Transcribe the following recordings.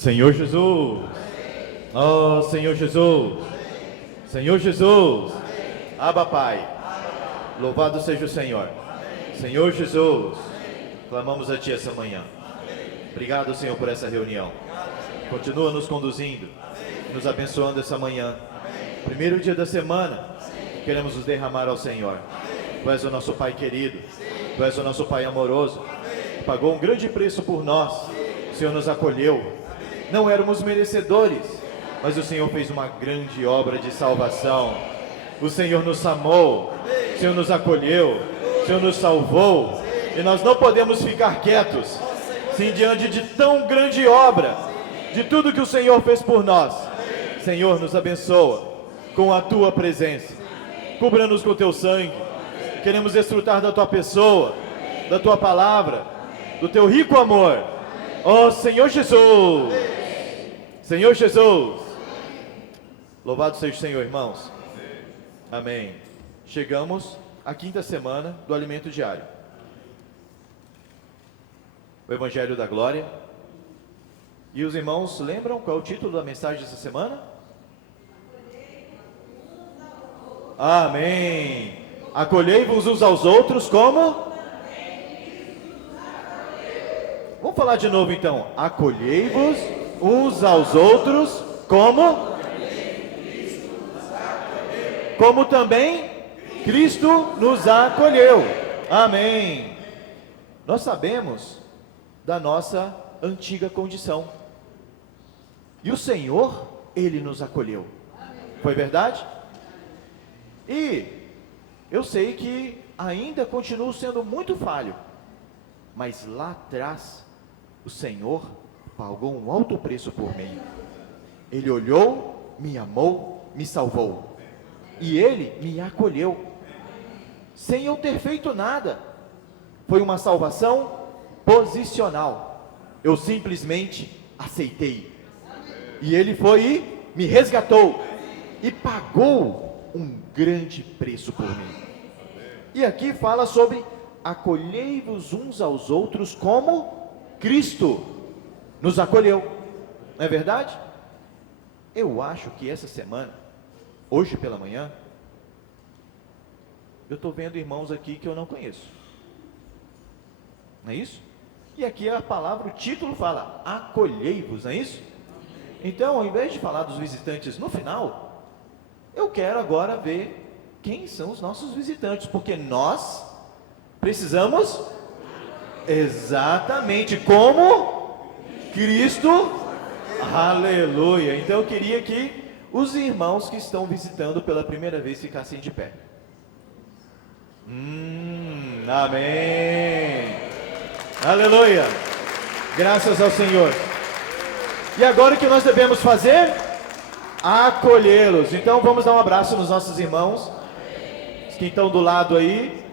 Senhor Jesus, oh Senhor Jesus, Senhor Jesus, Abba Pai, louvado seja o Senhor. Senhor Jesus, clamamos a Ti essa manhã. Obrigado, Senhor, por essa reunião. Continua nos conduzindo, nos abençoando essa manhã. Primeiro dia da semana, queremos nos derramar ao Senhor. Tu és o nosso Pai querido, Tu és o nosso Pai amoroso, pagou um grande preço por nós, o Senhor nos acolheu. Não éramos merecedores, mas o Senhor fez uma grande obra de salvação. O Senhor nos amou, o Senhor nos acolheu, o Senhor nos salvou, e nós não podemos ficar quietos, sim, diante de tão grande obra, de tudo que o Senhor fez por nós. Senhor, nos abençoa com a Tua presença, cubra-nos com o Teu sangue, queremos desfrutar da Tua pessoa, da Tua palavra, do Teu rico amor. Ó Senhor Jesus, Senhor Jesus, louvado seja o Senhor, irmãos. Amém. Chegamos à quinta semana do alimento diário, o Evangelho da Glória. E os irmãos lembram qual é o título da mensagem dessa semana? Amém. Acolhei-vos uns aos outros como? Vamos falar de novo então. Acolhei-vos uns aos outros como? Como também Cristo nos acolheu. Amém. Nós sabemos da nossa antiga condição. E o Senhor, Ele nos acolheu. Foi verdade? E eu sei que ainda continuo sendo muito falho, mas lá atrás o Senhor pagou um alto preço por mim. Ele olhou, me amou, me salvou, e Ele me acolheu, sem eu ter feito nada. Foi uma salvação posicional. Eu simplesmente aceitei, e Ele foi e me resgatou, e pagou um grande preço por mim. E aqui fala sobre acolhei-vos uns aos outros como Cristo nos acolheu. Não é verdade? Eu acho que essa semana, hoje pela manhã, eu estou vendo irmãos aqui que eu não conheço. Não é isso? E aqui a palavra, o título fala acolhei-vos, não é isso? Então, ao invés de falar dos visitantes no final, eu quero agora ver quem são os nossos visitantes, porque nós precisamos exatamente como Cristo. Aleluia. Então eu queria que os irmãos que estão visitando pela primeira vez ficassem de pé. Amém. Aleluia. Graças ao Senhor. E agora o que nós devemos fazer? Acolhê-los. Então vamos dar um abraço nos nossos irmãos que estão do lado aí.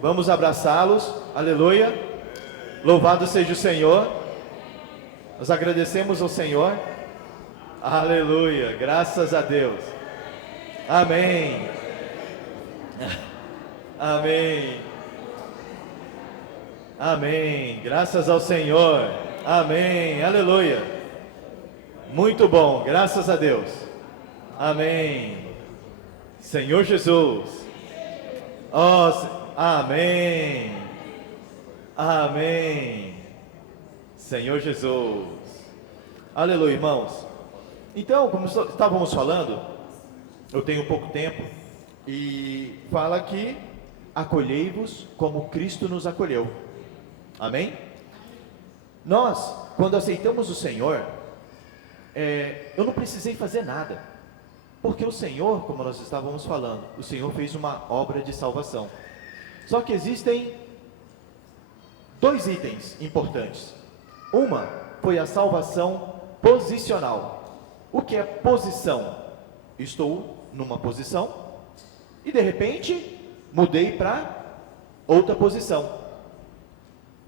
Vamos abraçá-los. Aleluia. Louvado seja o Senhor. Nós agradecemos ao Senhor. Aleluia. Graças a Deus. Amém. Amém. Amém. Graças ao Senhor. Amém. Aleluia. Muito bom. Graças a Deus. Amém. Senhor Jesus. Oh, amém. Amém. Senhor Jesus. Aleluia, irmãos. Então, como estávamos falando, eu tenho pouco tempo, e fala que acolhei-vos como Cristo nos acolheu. Amém? Nós, quando aceitamos o Senhor, eu não precisei fazer nada, porque o Senhor, como nós estávamos falando, o Senhor fez uma obra de salvação. Só que existem dois itens importantes. Uma foi a salvação posicional. O que é posição? Estou numa posição e de repente mudei para outra posição.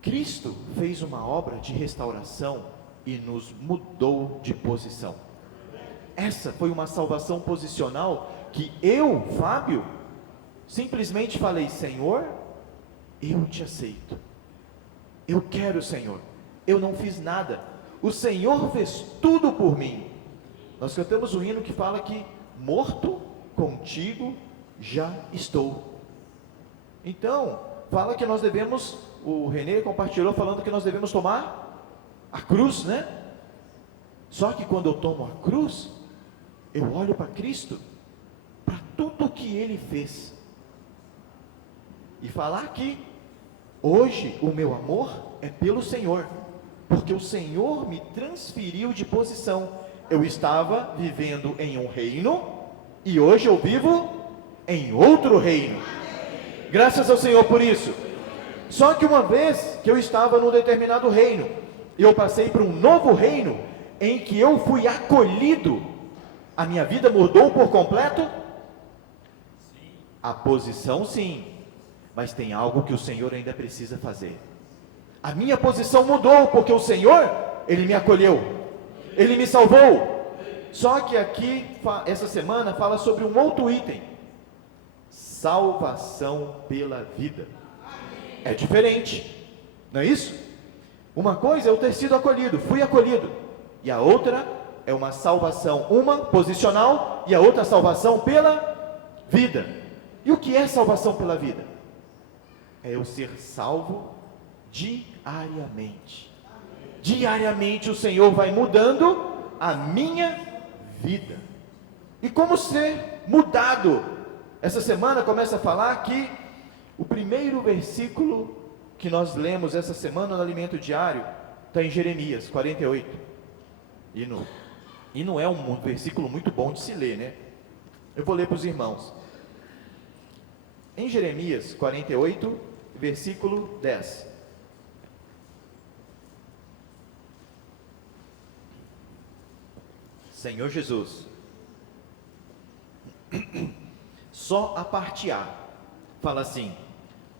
Cristo fez uma obra de restauração e nos mudou de posição. Essa foi uma salvação posicional que eu, Fábio, simplesmente falei: Senhor, eu te aceito. Eu quero, Senhor. Eu não fiz nada. o Senhor fez tudo por mim. Nós cantamos um hino que fala que morto contigo já estou. Então, fala que nós devemos, o Renê compartilhou falando que nós devemos tomar a cruz, né? Só que quando eu tomo a cruz, eu olho para Cristo, para tudo que Ele fez, e falar que hoje o meu amor é pelo Senhor, porque o Senhor me transferiu de posição. Eu estava vivendo em um reino, e hoje eu vivo em outro reino. Graças ao Senhor por isso. Só que uma vez que eu estava num determinado reino, eu passei para um novo reino, em que eu fui acolhido, a minha vida mudou por completo? Sim. A posição sim, mas tem algo que o Senhor ainda precisa fazer. A minha posição mudou, porque o Senhor, Ele me acolheu, Ele me salvou. Só que aqui, essa semana, fala sobre um outro item: salvação pela vida. É diferente, não é isso? Uma coisa é eu ter sido acolhido, fui acolhido, e a outra é uma salvação, uma posicional, e a outra salvação pela vida. E o que é salvação pela vida? É eu ser salvo diariamente. Diariamente o Senhor vai mudando a minha vida. E como ser mudado? Essa semana começa a falar que o primeiro versículo que nós lemos essa semana no alimento diário está em Jeremias 48. E não é um versículo muito bom de se ler, né? Eu vou ler para os irmãos. Em Jeremias 48, versículo 10. Senhor Jesus, só a parte A fala assim: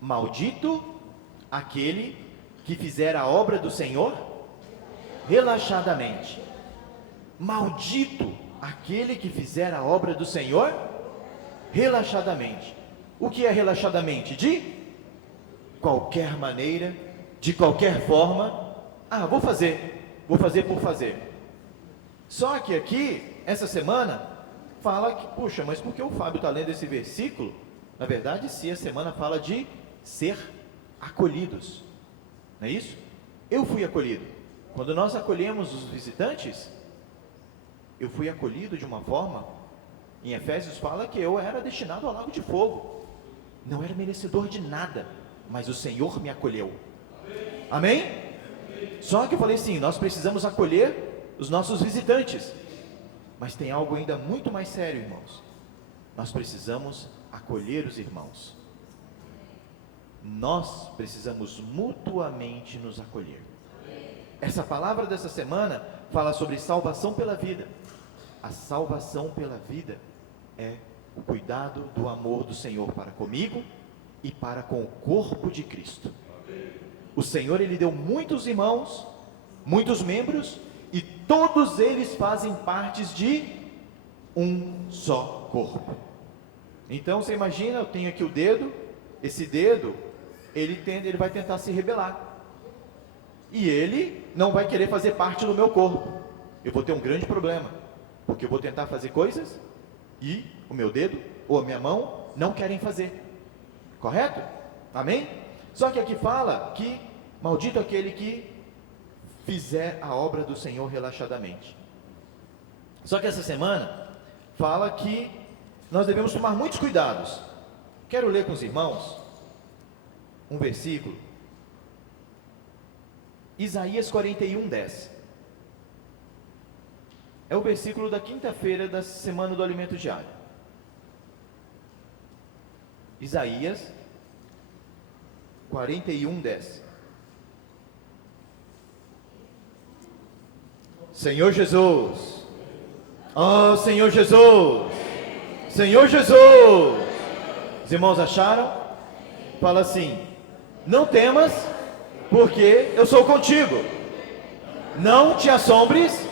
maldito aquele que fizer a obra do Senhor relaxadamente. Maldito aquele que fizer a obra do Senhor relaxadamente. O que é relaxadamente? De qualquer maneira, de qualquer forma. Vou fazer por fazer. Só que aqui, essa semana, fala que, puxa, mas por que o Fábio está lendo esse versículo? Na verdade, sim, a semana fala de ser acolhidos, não é isso? Eu fui acolhido. Quando nós acolhemos os visitantes, eu fui acolhido de uma forma, em Efésios fala que eu era destinado ao lago de fogo, não era merecedor de nada, mas o Senhor me acolheu. Amém? Só que eu falei assim, nós precisamos acolher os nossos visitantes, mas tem algo ainda muito mais sério, irmãos. Nós precisamos acolher os irmãos. Nós precisamos mutuamente nos acolher. Essa palavra dessa semana fala sobre salvação pela vida. A salvação pela vida é o cuidado do amor do Senhor para comigo e para com o corpo de Cristo. O Senhor, Ele deu muitos irmãos, muitos membros, e todos eles fazem parte de um só corpo. Então você imagina, eu tenho aqui o dedo, esse dedo, ele vai tentar se rebelar, e ele não vai querer fazer parte do meu corpo. Eu vou ter um grande problema, porque eu vou tentar fazer coisas, e o meu dedo, ou a minha mão, não querem fazer, correto? Amém? Só que aqui fala que, maldito aquele que fizer a obra do Senhor relaxadamente. Só que essa semana fala que nós devemos tomar muitos cuidados. Quero ler com os irmãos um versículo, Isaías 41:10. É o versículo da quinta-feira da semana do alimento diário. Isaías 41:10. Senhor Jesus, oh Senhor Jesus, Senhor Jesus. Os irmãos acharam? Fala assim: não temas, porque eu sou contigo. Não te assombres,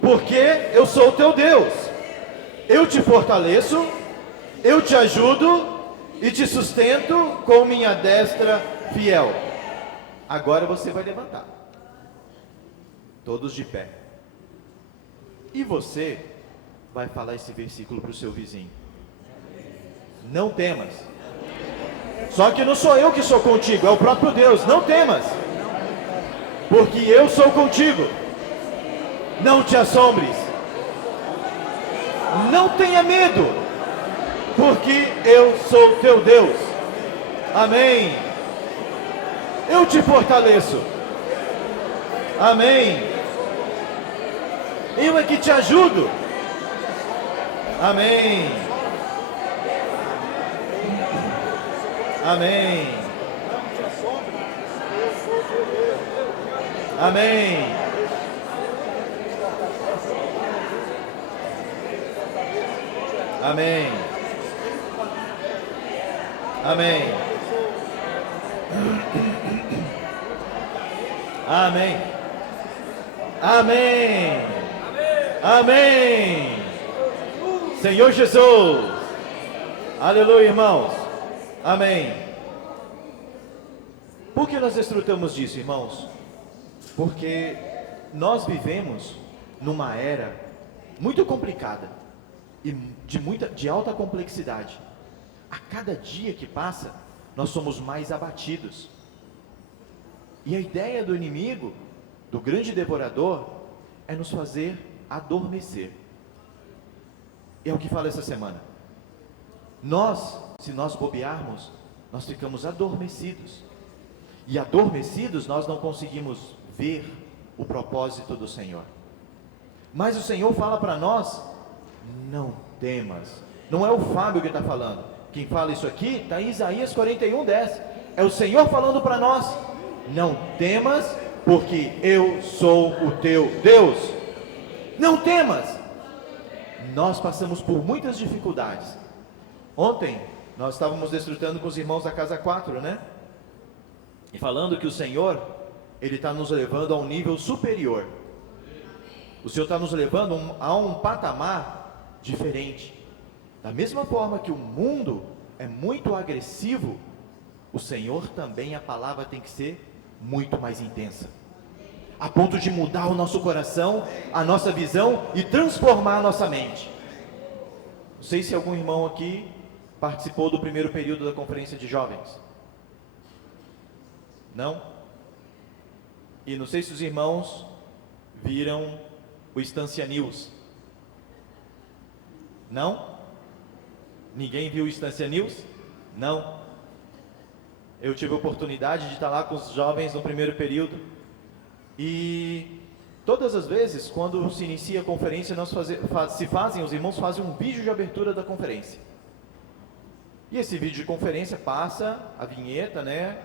porque eu sou o teu Deus. Eu te fortaleço, eu te ajudo e te sustento com minha destra fiel. Agora você vai levantar. Todos de pé. E você vai falar esse versículo para o seu vizinho. Não temas. Só que não sou eu que sou contigo, é o próprio Deus. Não temas, porque eu sou contigo. Não te assombres. Não tenha medo, porque eu sou teu Deus. Amém. Eu te fortaleço. Amém. Eu é que te ajudo. Amém. Amém. Amém. Amém. Amém. Amém. Amém. Amém. Senhor Jesus. Aleluia, irmãos. Amém. Por que nós desfrutamos disso, irmãos? Porque nós vivemos numa era muito complicada e de alta complexidade. A cada dia que passa, nós somos mais abatidos. E a ideia do inimigo, do grande devorador, é nos fazer adormecer. É o que fala essa semana. Se nós bobearmos, nós ficamos adormecidos. E adormecidos, nós não conseguimos ver o propósito do Senhor. Mas o Senhor fala para nós: não temas. Não é o Fábio que está falando. Quem fala isso aqui está em Isaías 41:10. É o Senhor falando para nós: não temas, porque eu sou o teu Deus. Não temas. Nós passamos por muitas dificuldades. Ontem nós estávamos desfrutando com os irmãos da Casa 4, né? E falando que o Senhor, Ele está nos levando a um nível superior. O Senhor está nos levando a um patamar diferente. Da mesma forma que o mundo é muito agressivo, o Senhor também, a palavra tem que ser muito mais intensa. A ponto de mudar o nosso coração, a nossa visão e transformar a nossa mente. Não sei se algum irmão aqui participou do primeiro período da conferência de jovens. Não? E não sei se os irmãos viram o Estância News. Não? Ninguém viu o Estância News? Não. Eu tive a oportunidade de estar lá com os jovens no primeiro período. E todas as vezes, quando se inicia a conferência, os irmãos fazem um vídeo de abertura da conferência. E esse vídeo de conferência passa a vinheta, né,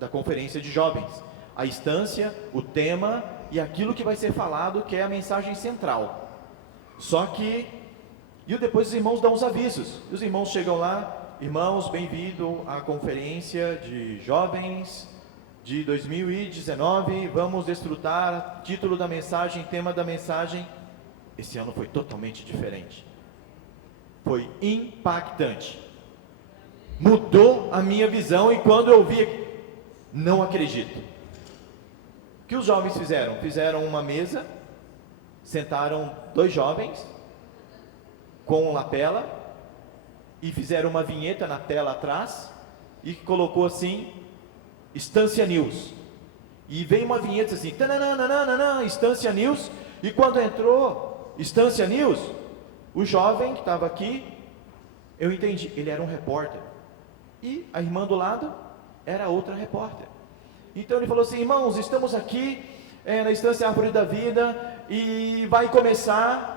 da conferência de jovens. A instância, o tema e aquilo que vai ser falado, que é a mensagem central. Só que, depois os irmãos dão os avisos. E os irmãos chegam lá: irmãos, bem-vindo à conferência de jovens de 2019, vamos desfrutar, título da mensagem, tema da mensagem. Esse ano foi totalmente diferente. Foi impactante. Mudou a minha visão, e quando eu vi, não acredito. O que os jovens fizeram? Fizeram uma mesa, sentaram 2 jovens com lapela e fizeram uma vinheta na tela atrás e colocou assim: Estância News. E veio uma vinheta assim: tananana, Estância News. E quando entrou Estância News, o jovem que estava aqui, eu entendi, ele era um repórter. E a irmã do lado era outra repórter. Então ele falou assim: irmãos, estamos aqui na Estância Árvore da Vida e vai começar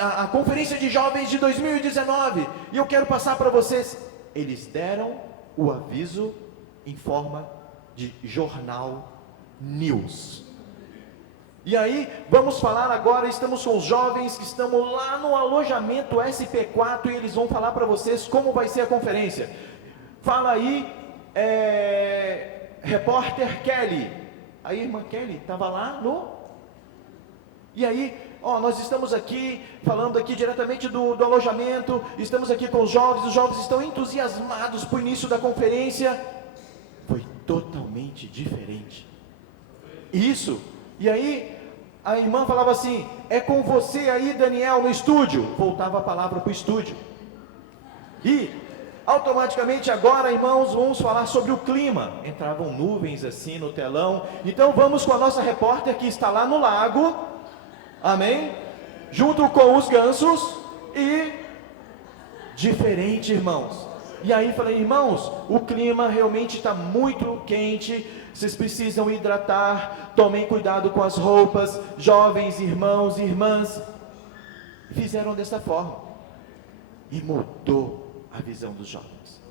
a conferência de jovens de 2019. E eu quero passar para vocês. Eles deram o aviso em forma de jornal news. E aí, vamos falar agora, estamos com os jovens que estão lá no alojamento SP4 e eles vão falar para vocês como vai ser a conferência. Fala aí, repórter Kelly. Aí a irmã Kelly estava lá E aí, nós estamos aqui, falando aqui diretamente do alojamento, estamos aqui com os jovens estão entusiasmados para o início da conferência. Foi totalmente diferente. Isso E aí a irmã falava assim: é com você aí, Daniel, no estúdio. Voltava a palavra para o estúdio. E automaticamente agora, irmãos, vamos falar sobre o clima. Entravam nuvens assim no telão. Então vamos com a nossa repórter que está lá no lago, amém? Junto com os gansos. E diferente, irmãos. E aí falei: irmãos, o clima realmente está muito quente, vocês precisam hidratar, tomem cuidado com as roupas, jovens, irmãos e irmãs. Fizeram dessa forma. E mudou a visão dos jovens.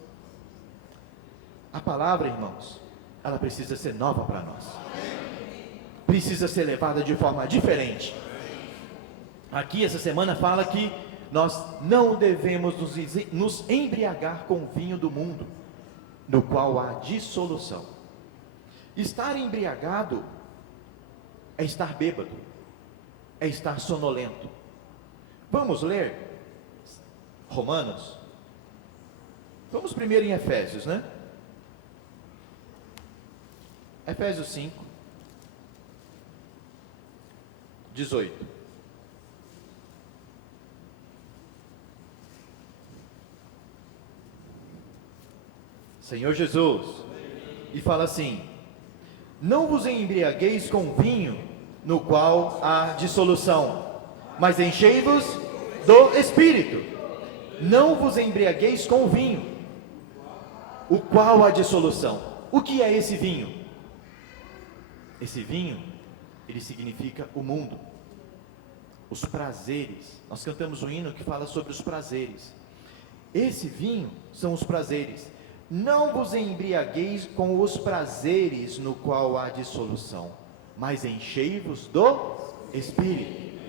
A palavra, irmãos, ela precisa ser nova para nós. Precisa ser levada de forma diferente. Aqui essa semana fala que nós não devemos nos embriagar com o vinho do mundo, no qual há dissolução. Estar embriagado é estar bêbado, é estar sonolento. Vamos ler Romanos. Vamos primeiro em Efésios, né? Efésios 5, 18. Senhor Jesus, e fala assim: não vos embriagueis com vinho, no qual há dissolução, mas enchei-vos do Espírito. Não vos embriagueis com vinho, o qual há dissolução. O que é esse vinho? Esse vinho, ele significa o mundo, os prazeres. Nós cantamos um hino que fala sobre os prazeres. Esse vinho são os prazeres. Não vos embriagueis com os prazeres no qual há dissolução, mas enchei-vos do Espírito.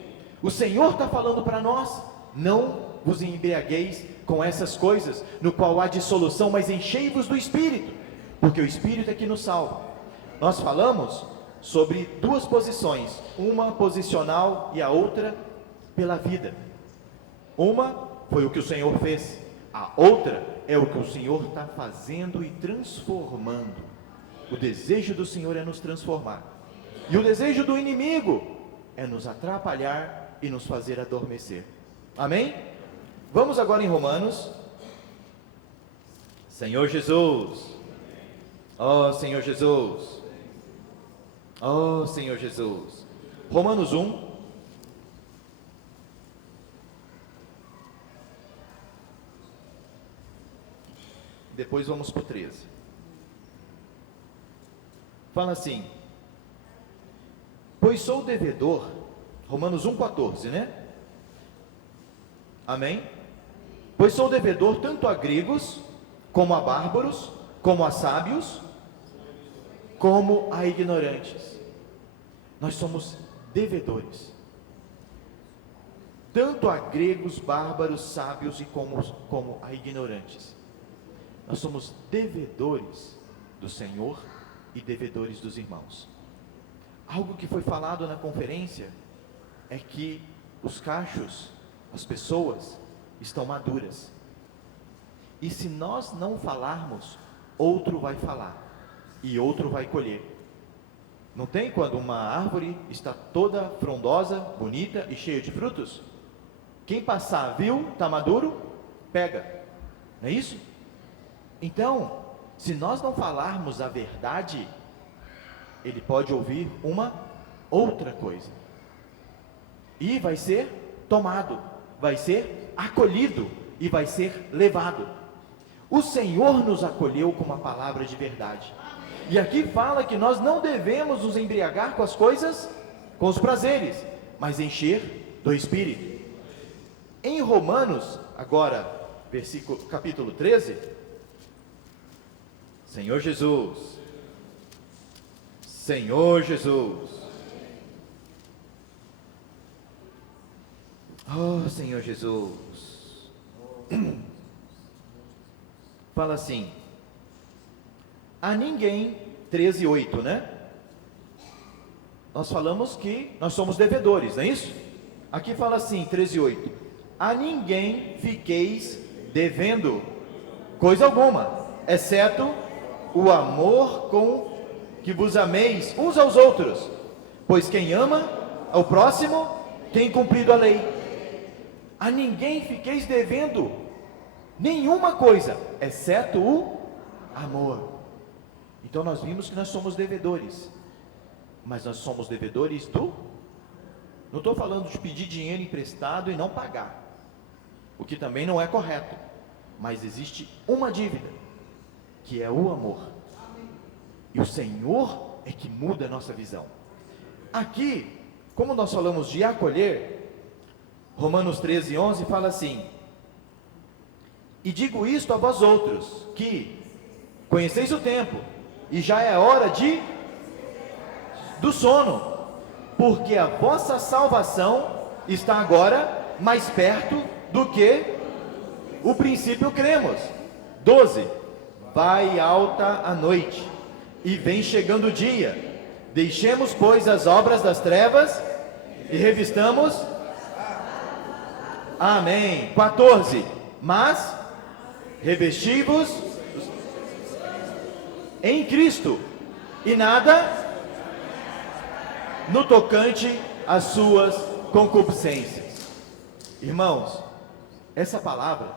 O Senhor está falando para nós: não vos embriagueis com essas coisas no qual há dissolução, mas enchei-vos do Espírito, porque o Espírito é que nos salva. Nós falamos sobre duas posições, uma posicional e a outra pela vida. Uma foi o que o Senhor fez, a outra é o que o Senhor está fazendo e transformando. O desejo do Senhor é nos transformar, e o desejo do inimigo é nos atrapalhar e nos fazer adormecer. Amém? Vamos agora em Romanos. Senhor Jesus, ó Senhor Jesus, ó Senhor Jesus. Romanos 1. Depois vamos para o 13. Fala assim: pois sou devedor, Romanos 1,14, né? Amém? Pois sou devedor tanto a gregos, como a bárbaros, como a sábios, como a ignorantes. Nós somos devedores, tanto a gregos, bárbaros, sábios e como a ignorantes. Nós somos devedores do Senhor e devedores dos irmãos. Algo que foi falado na conferência é que os cachos, as pessoas, estão maduras. E se nós não falarmos, outro vai falar e outro vai colher. Não tem quando uma árvore está toda frondosa, bonita e cheia de frutos? Quem passar, viu, está maduro, pega. Não é isso? Então, se nós não falarmos a verdade, ele pode ouvir uma outra coisa. E vai ser tomado, vai ser acolhido e vai ser levado. O Senhor nos acolheu com uma palavra de verdade. E aqui fala que nós não devemos nos embriagar com as coisas, com os prazeres, mas encher do Espírito. Em Romanos, agora, capítulo 13, Senhor Jesus, Senhor Jesus, oh Senhor Jesus, fala assim: a ninguém, 13:8, né? Nós falamos que nós somos devedores, não é isso? Aqui fala assim, 13:8: a ninguém fiqueis devendo coisa alguma, exceto o amor com que vos ameis uns aos outros, Pois quem ama ao próximo tem cumprido a lei. A ninguém fiqueis devendo nenhuma coisa, exceto o amor. Então nós vimos que nós somos devedores, mas nós somos devedores do... Não estou falando de pedir dinheiro emprestado e não pagar, o que também não é correto, mas existe uma dívida, que é o amor. E o Senhor é que muda a nossa visão. Aqui, como nós falamos de acolher, Romanos 13:11 fala assim: e digo isto a vós outros, que conheceis o tempo, e já é hora do sono, porque a vossa salvação está agora mais perto do que o princípio cremos. 12: vai alta a noite, e vem chegando o dia. Deixemos, pois, as obras das trevas, e revistamos... Amém. 14: mas revesti-vos em Cristo, e nada no tocante às suas concupiscências. Irmãos, essa palavra,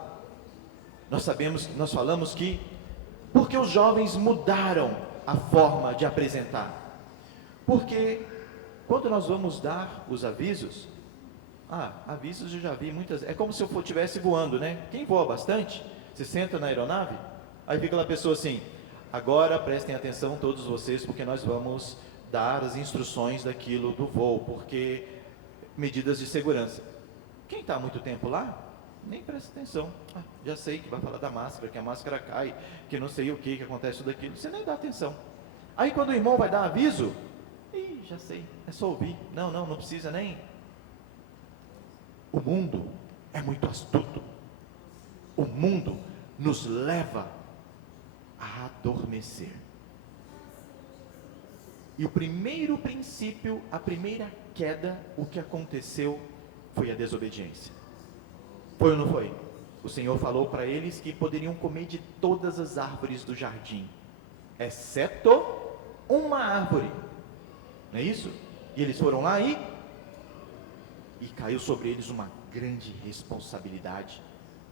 nós falamos que, porque os jovens mudaram a forma de apresentar. Porque quando nós vamos dar os avisos, avisos eu já vi muitas, é como se eu estivesse voando, né? Quem voa bastante, você senta na aeronave, aí fica aquela pessoa assim: agora prestem atenção todos vocês, porque nós vamos dar as instruções daquilo do voo, porque medidas de segurança. Quem está há muito tempo lá, nem presta atenção. Já sei que vai falar da máscara, que a máscara cai, que não sei o que acontece tudo aquilo, você nem dá atenção. Aí quando o irmão vai dar aviso, já sei, é só ouvir, não precisa nem... O mundo é muito astuto. O mundo nos leva a adormecer. E o primeiro princípio, a primeira queda, o que aconteceu foi a desobediência. Foi ou não foi? O Senhor falou para eles que poderiam comer de todas as árvores do jardim, exceto uma árvore. Não é isso? E eles foram lá e caiu sobre eles uma grande responsabilidade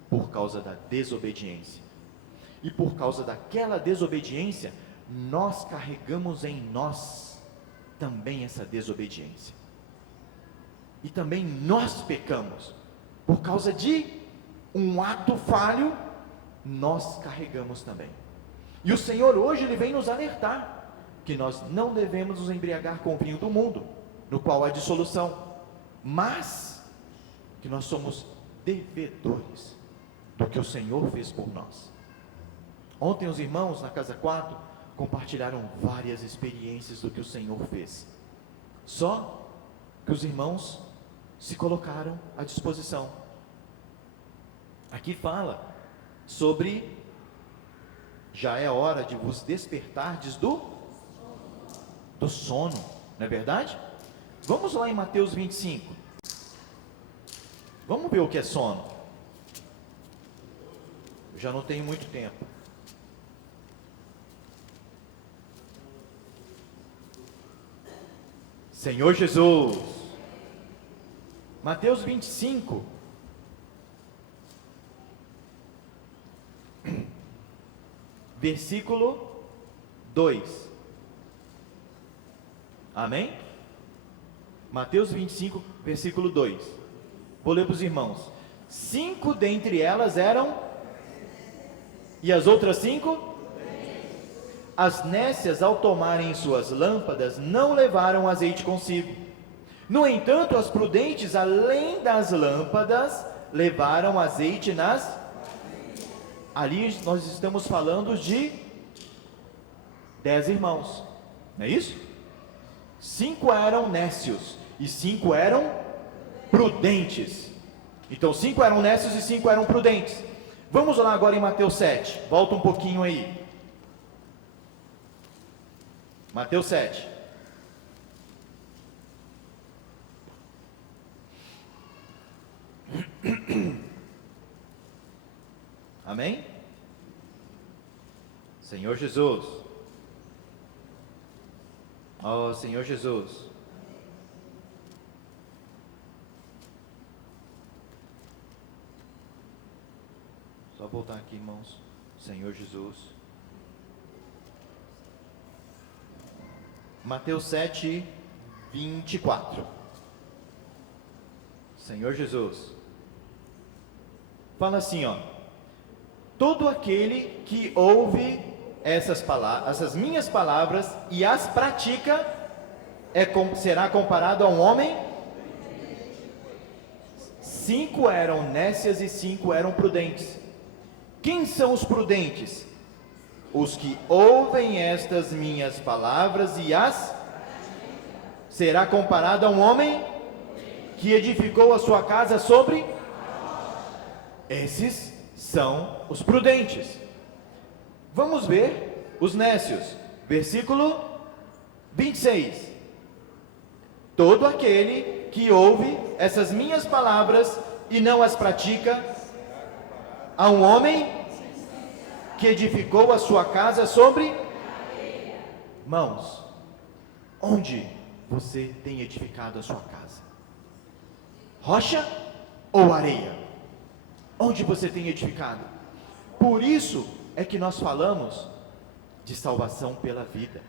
por causa da desobediência. E por causa daquela desobediência, nós carregamos em nós também essa desobediência. E também nós pecamos. Por causa de um ato falho, nós carregamos também. E o Senhor hoje, Ele vem nos alertar que nós não devemos nos embriagar com o vinho do mundo, no qual há dissolução, mas que nós somos devedores do que o Senhor fez por nós. Ontem os irmãos na Casa 4 compartilharam várias experiências do que o Senhor fez. Só que os irmãos se colocaram à disposição. Aqui fala sobre já é hora de vos despertardes do sono, não é verdade? Vamos lá em Mateus 25. Vamos ver o que é sono. Eu já não tenho muito tempo. Senhor Jesus. Mateus 25. Versículo 2. Amém? Mateus 25, versículo 2. Vou ler para os irmãos. 5 dentre elas eram... E as outras 5? As nécias, ao tomarem suas lâmpadas, não levaram azeite consigo. No entanto, as prudentes, além das lâmpadas, levaram azeite nas... Ali nós estamos falando de 10 irmãos, não é isso? 5 eram nécios e 5 eram prudentes. Então 5 eram nécios e 5 eram prudentes. Vamos lá agora em Mateus 7. Volta um pouquinho aí. Mateus 7. Amém? Senhor Jesus. Oh, Senhor Jesus. Só voltar aqui, irmãos. Senhor Jesus. Mateus 7, 24. Senhor Jesus. Fala assim, ó. Todo aquele que ouve essas minhas palavras e as pratica, será comparado a um homem. 5 eram nécias e 5 eram prudentes. Quem são os prudentes? Os que ouvem estas minhas palavras e as será comparado a um homem que edificou a sua casa sobre. Esses são os prudentes. Vamos ver os nécios. Versículo 26. Todo aquele que ouve essas minhas palavras e não as pratica, a um homem que edificou a sua casa sobre. Irmãos, onde você tem edificado a sua casa? Rocha ou areia? Onde você tem edificado? Por isso é que nós falamos de salvação pela vida.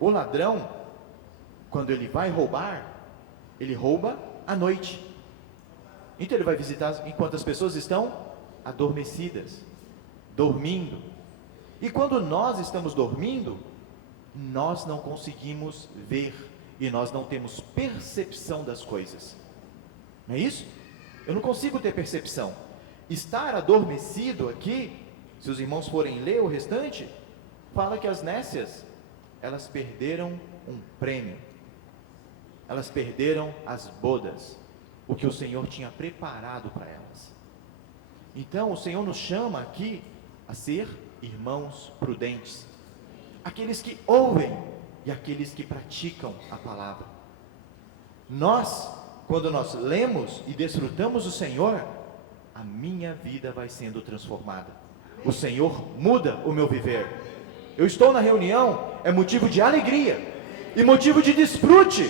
O ladrão, quando ele vai roubar, ele rouba à noite. Então ele vai visitar enquanto as pessoas estão adormecidas, dormindo. E quando nós estamos dormindo, nós não conseguimos ver e nós não temos percepção das coisas. Não é isso? Eu não consigo ter percepção. Estar adormecido aqui, se os irmãos forem ler o restante, fala que as nécias, elas perderam um prêmio. Elas perderam as bodas, o que o Senhor tinha preparado para elas. Então o Senhor nos chama aqui a ser irmãos prudentes, aqueles que ouvem e aqueles que praticam a palavra. Nós, quando nós lemos e desfrutamos o Senhor, a minha vida vai sendo transformada. O Senhor muda o meu viver. Eu estou na reunião, é motivo de alegria e motivo de desfrute,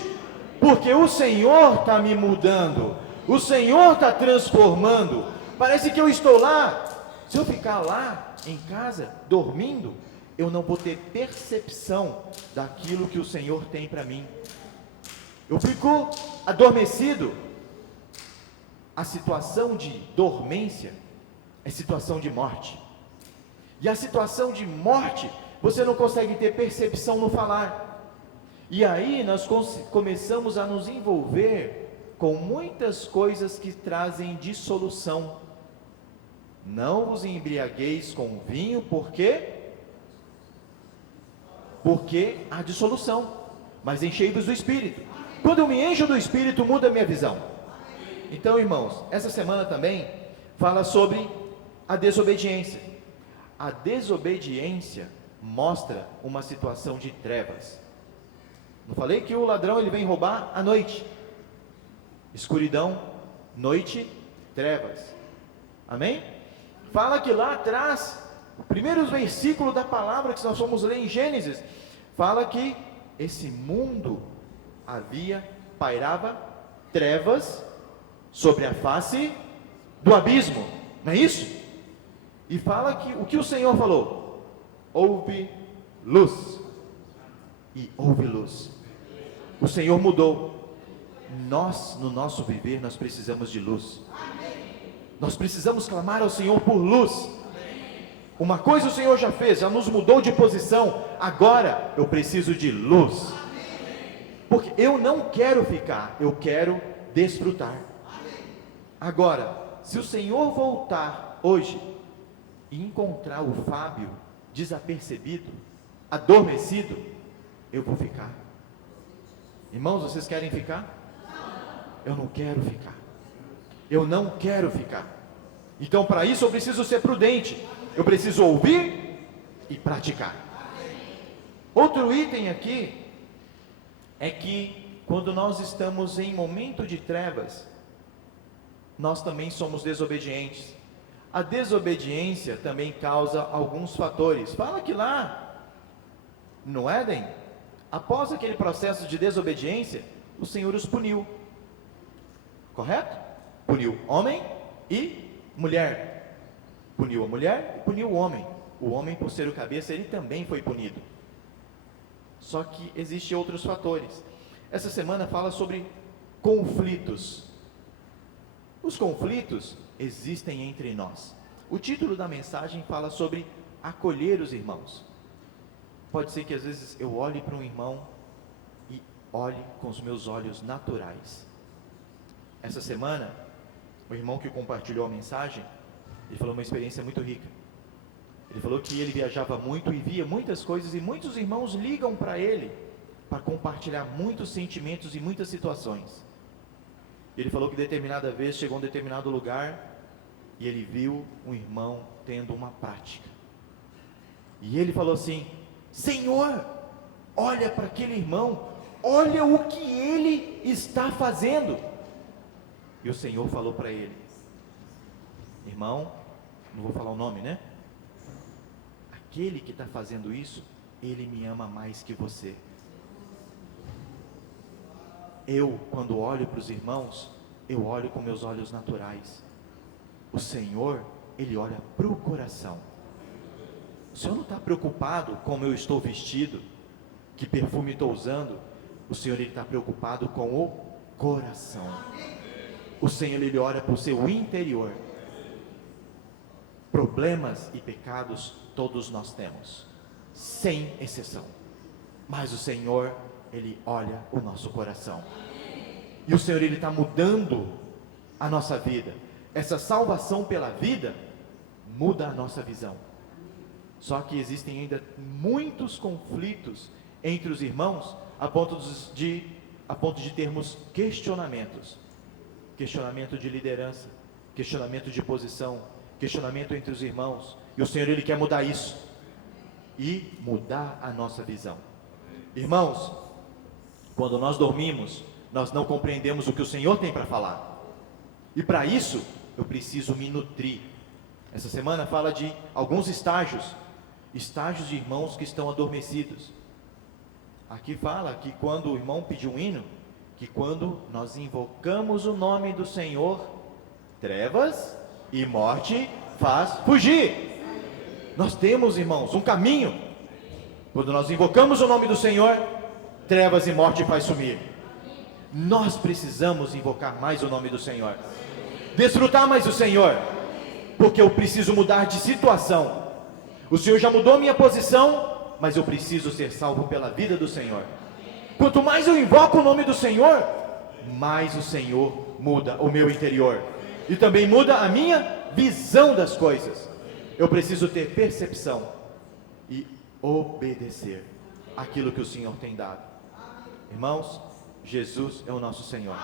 porque o Senhor está me mudando, o Senhor está transformando. Parece que eu estou lá. Se eu ficar lá em casa, dormindo, eu não vou ter percepção daquilo que o Senhor tem para mim. Eu fico adormecido. A situação de dormência é situação de morte. E a situação de morte, você não consegue ter percepção no falar. E aí nós começamos a nos envolver com muitas coisas que trazem dissolução. Não vos embriagueis com vinho, porque há dissolução, mas enchei-vos do Espírito. Quando eu me encho do Espírito, muda a minha visão. Então, irmãos, essa semana também fala sobre a desobediência. A desobediência mostra uma situação de trevas. Não falei que o ladrão ele vem roubar à noite? Escuridão, noite, trevas. Amém? Fala que lá atrás, o primeiro versículo da palavra que nós vamos ler em Gênesis, fala que esse mundo pairava trevas sobre a face do abismo, não é isso? E fala que o que o Senhor falou? Houve luz, e houve luz. O Senhor mudou. Nós, no nosso viver, nós precisamos de luz. Nós precisamos clamar ao Senhor por luz. Uma coisa o Senhor já fez, já nos mudou de posição. Agora eu preciso de luz. Porque eu não quero ficar, eu quero desfrutar. Agora, se o Senhor voltar hoje e encontrar o Fábio desapercebido, adormecido, eu vou ficar. Irmãos, vocês querem ficar? Eu não quero ficar. Eu não quero ficar. Então, para isso eu preciso ser prudente. Eu preciso ouvir e praticar. Outro item aqui é que quando nós estamos em momento de trevas, nós também somos desobedientes. A desobediência também causa alguns fatores. Fala que lá no Éden, após aquele processo de desobediência, o Senhor os puniu. Correto? Puniu homem e mulher. Puniu a mulher e puniu o homem. O homem, por ser o cabeça, ele também foi punido. Só que existem outros fatores. Essa semana fala sobre conflitos. Os conflitos existem entre nós. O título da mensagem fala sobre acolher os irmãos. Pode ser que às vezes eu olhe para um irmão e olhe com os meus olhos naturais. Essa semana, o irmão que compartilhou a mensagem, ele falou uma experiência muito rica. Ele falou que ele viajava muito e via muitas coisas, e muitos irmãos ligam para ele para compartilhar muitos sentimentos e muitas situações. Ele falou que determinada vez chegou a um determinado lugar e ele viu um irmão tendo uma prática. E ele falou assim: Senhor, olha para aquele irmão, olha o que ele está fazendo. E o Senhor falou para ele: irmão, não vou falar o nome, né? Aquele que está fazendo isso, ele me ama mais que você. Eu, quando olho para os irmãos, eu olho com meus olhos naturais. O Senhor, Ele olha para o coração. O Senhor não está preocupado como eu estou vestido, que perfume estou usando. O Senhor, Ele está preocupado com o coração. O Senhor, Ele olha para o seu interior. Problemas e pecados todos nós temos, sem exceção. Mas o Senhor, Ele olha o nosso coração. E o Senhor, Ele está mudando a nossa vida. Essa salvação pela vida muda a nossa visão. Só que existem ainda muitos conflitos entre os irmãos, a ponto de termos questionamentos. Questionamento de liderança, questionamento de posição, questionamento entre os irmãos. E o Senhor, Ele quer mudar isso e mudar a nossa visão. Irmãos, quando nós dormimos, nós não compreendemos o que o Senhor tem para falar. E para isso, eu preciso me nutrir. Essa semana fala de alguns estágios de irmãos que estão adormecidos. Aqui fala que quando o irmão pediu um hino, que quando nós invocamos o nome do Senhor, trevas e morte faz fugir. Nós temos, irmãos, um caminho. Quando nós invocamos o nome do Senhor, trevas e morte faz sumir. Nós precisamos invocar mais o nome do Senhor, desfrutar mais o Senhor, porque eu preciso mudar de situação. O Senhor já mudou minha posição, mas eu preciso ser salvo pela vida do Senhor. Quanto mais eu invoco o nome do Senhor, mais o Senhor muda o meu interior e também muda a minha visão das coisas. Eu preciso ter percepção e obedecer aquilo que o Senhor tem dado. Irmãos, Jesus é o nosso Senhor.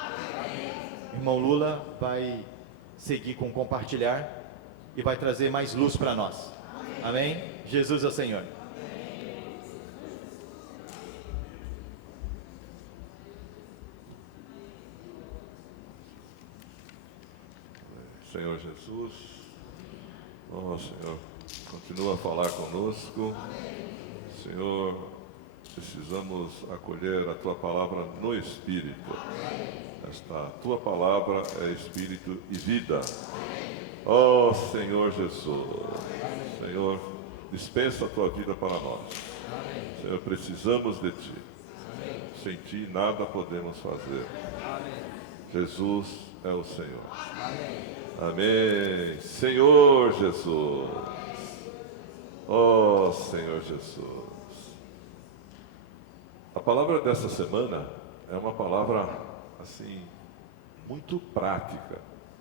Irmão Lula vai seguir com compartilhar e vai trazer mais luz para nós. Amém? Jesus é o Senhor. Senhor Jesus, Senhor, continua a falar conosco. Senhor, precisamos acolher a Tua palavra no Espírito. Esta Tua palavra é Espírito e vida. Senhor Jesus, Senhor, dispensa a Tua vida para nós. Senhor, precisamos de Ti. Sem Ti nada podemos fazer. Jesus é o Senhor. Amém. Senhor Jesus. Senhor Jesus. A palavra dessa semana é uma palavra, assim, muito prática.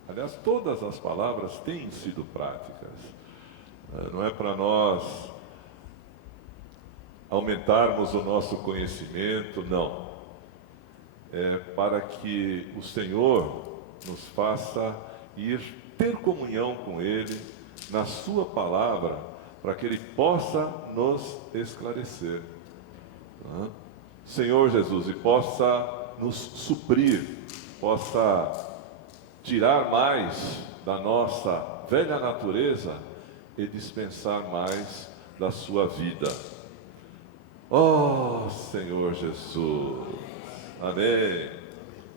Aliás, todas as palavras têm sido práticas. Não é para nós aumentarmos o nosso conhecimento, não. É para que o Senhor nos faça ir ter comunhão com Ele na Sua palavra, para que Ele possa nos esclarecer. Senhor Jesus, e possa nos suprir, possa tirar mais da nossa velha natureza e dispensar mais da Sua vida. Senhor Jesus, amém.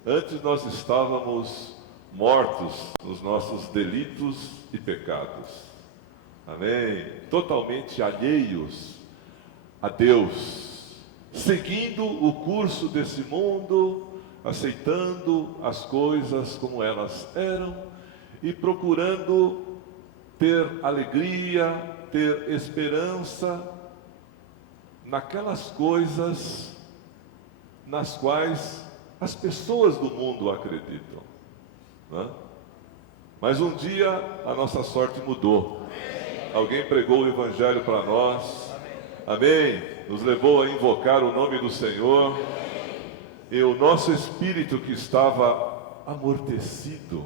Antes nós estávamos mortos nos nossos delitos e pecados. Amém? Totalmente alheios a Deus, seguindo o curso desse mundo, aceitando as coisas como elas eram e procurando ter alegria, ter esperança naquelas coisas nas quais as pessoas do mundo acreditam, né? Mas um dia a nossa sorte mudou. Alguém pregou o Evangelho para nós, amém? Nos levou a invocar o nome do Senhor, e o nosso espírito que estava amortecido,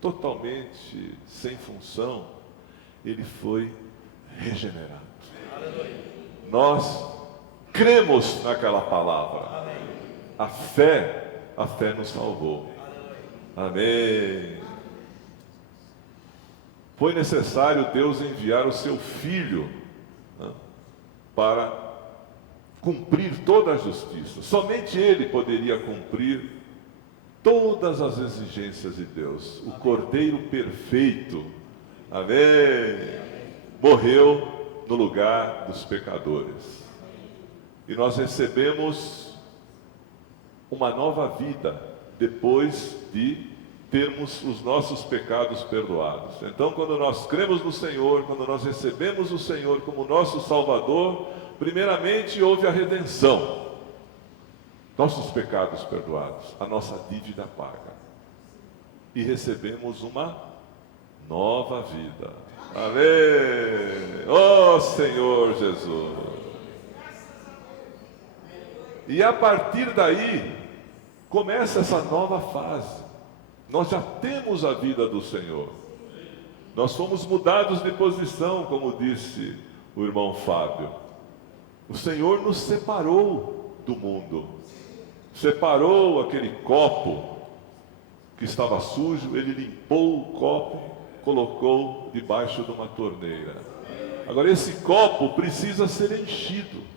totalmente sem função, ele foi regenerado. Nós cremos naquela palavra. A fé nos salvou. Amém. Foi necessário Deus enviar o seu Filho, né, para cumprir toda a justiça. Somente Ele poderia cumprir todas as exigências de Deus. O Cordeiro perfeito, amém, morreu no lugar dos pecadores. E nós recebemos uma nova vida depois de termos os nossos pecados perdoados. Então, quando nós cremos no Senhor, quando nós recebemos o Senhor como nosso Salvador, primeiramente houve a redenção, nossos pecados perdoados, a nossa dívida paga, e recebemos uma nova vida. Amém! Ó Senhor Jesus! E a partir daí começa essa nova fase. Nós já temos a vida do Senhor. Nós fomos mudados de posição, como disse o irmão Fábio. O Senhor nos separou do mundo. Separou aquele copo que estava sujo, Ele limpou o copo, colocou debaixo de uma torneira. Agora esse copo precisa ser enchido.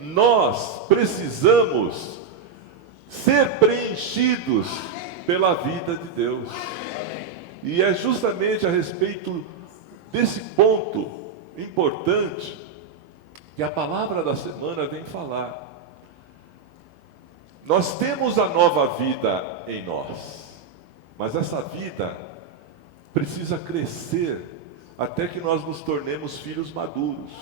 Nós precisamos ser preenchidos pela vida de Deus. E é justamente a respeito desse ponto importante que a palavra da semana vem falar. Nós temos a nova vida em nós, mas essa vida precisa crescer até que nós nos tornemos filhos maduros.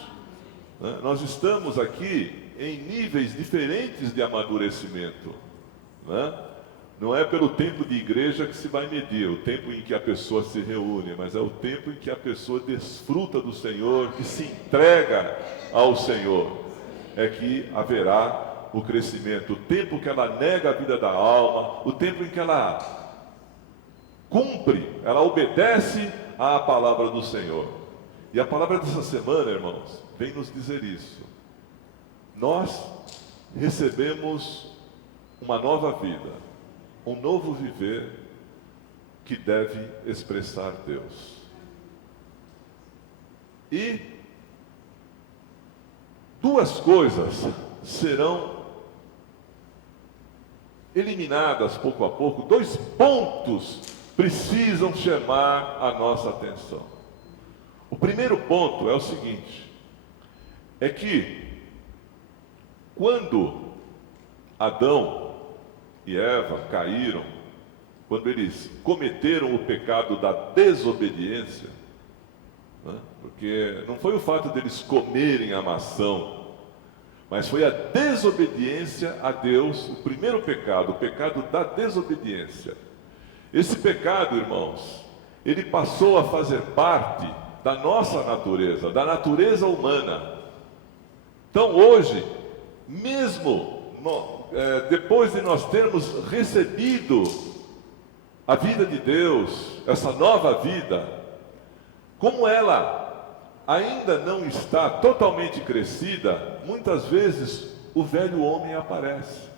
Nós estamos aqui em níveis diferentes de amadurecimento, não é pelo tempo de igreja que se vai medir, o tempo em que a pessoa se reúne, mas é o tempo em que a pessoa desfruta do Senhor, que se entrega ao Senhor, é que haverá o crescimento. O tempo que ela nega a vida da alma, o tempo em que ela cumpre, ela obedece à palavra do Senhor. E a palavra dessa semana, irmãos, vem nos dizer isso. Nós recebemos uma nova vida, um novo viver que deve expressar Deus. E duas coisas serão eliminadas pouco a pouco, dois pontos precisam chamar a nossa atenção. O primeiro ponto é o seguinte, é que quando Adão e Eva caíram, quando eles cometeram o pecado da desobediência, porque não foi o fato deles comerem a maçã, mas foi a desobediência a Deus, o primeiro pecado, o pecado da desobediência. Esse pecado, irmãos, ele passou a fazer parte da nossa natureza, da natureza humana. Então hoje, mesmo depois de nós termos recebido a vida de Deus, essa nova vida, como ela ainda não está totalmente crescida, muitas vezes o velho homem aparece.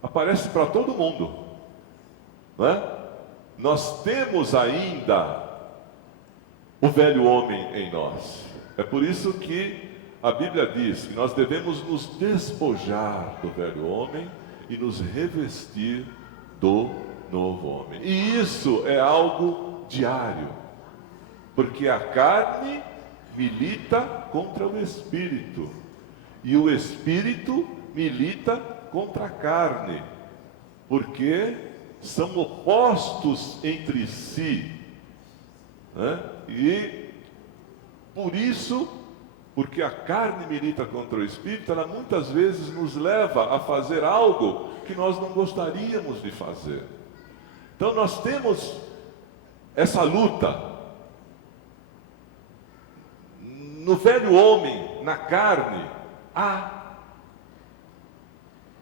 Aparece para todo mundo, não é? Nós temos ainda o velho homem em nós. É por isso que a Bíblia diz que nós devemos nos despojar do velho homem e nos revestir do novo homem. E isso é algo diário, porque a carne milita contra o espírito, e o espírito milita contra a carne, porque são opostos entre si, né? E por isso, porque a carne milita contra o espírito, ela muitas vezes nos leva a fazer algo que nós não gostaríamos de fazer. Então nós temos essa luta. No velho homem, na carne, há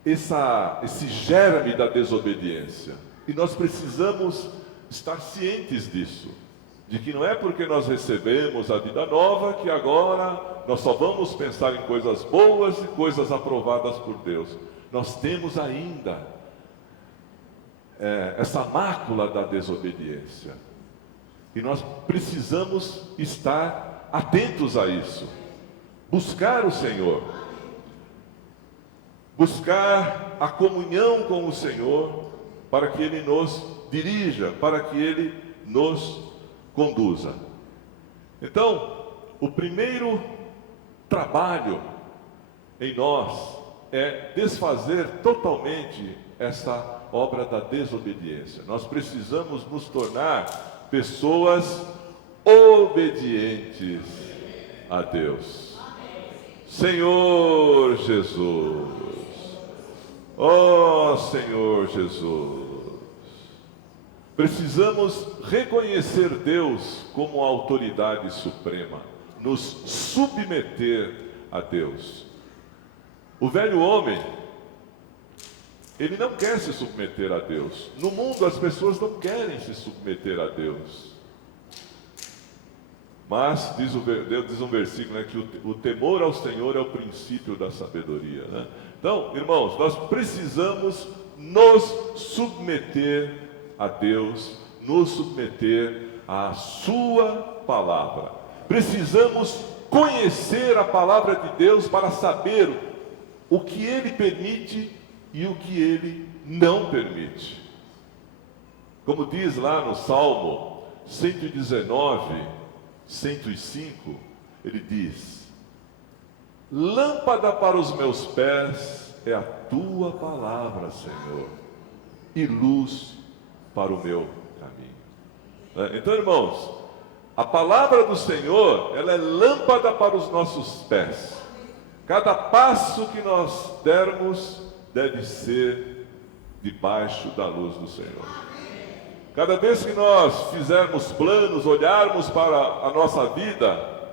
esse germe da desobediência. E nós precisamos estar cientes disso. De que não é porque nós recebemos a vida nova que agora nós só vamos pensar em coisas boas e coisas aprovadas por Deus. Nós temos ainda essa mácula da desobediência. E nós precisamos estar atentos a isso. Buscar o Senhor. Buscar a comunhão com o Senhor, para que Ele nos dirija, para que Ele nos conduza. Então, o primeiro trabalho em nós é desfazer totalmente essa obra da desobediência. Nós precisamos nos tornar pessoas obedientes a Deus. Senhor Jesus, ó Senhor Jesus, precisamos reconhecer Deus como a autoridade suprema, nos submeter a Deus. O velho homem, ele não quer se submeter a Deus. No mundo as pessoas não querem se submeter a Deus. Mas diz um versículo, né, que o temor ao Senhor é o princípio da sabedoria, né? Então, irmãos, nós precisamos nos submeter a Deus, nos submeter à sua palavra. Precisamos conhecer a palavra de Deus para saber o que Ele permite e o que Ele não permite. Como diz lá no Salmo 119, 105, ele diz: lâmpada para os meus pés é a tua palavra, Senhor, e luz para o meu caminho. Então, irmãos, a palavra do Senhor, ela é lâmpada para os nossos pés. Cada passo que nós dermos deve ser debaixo da luz do Senhor. Cada vez que nós fizermos planos, olharmos para a nossa vida,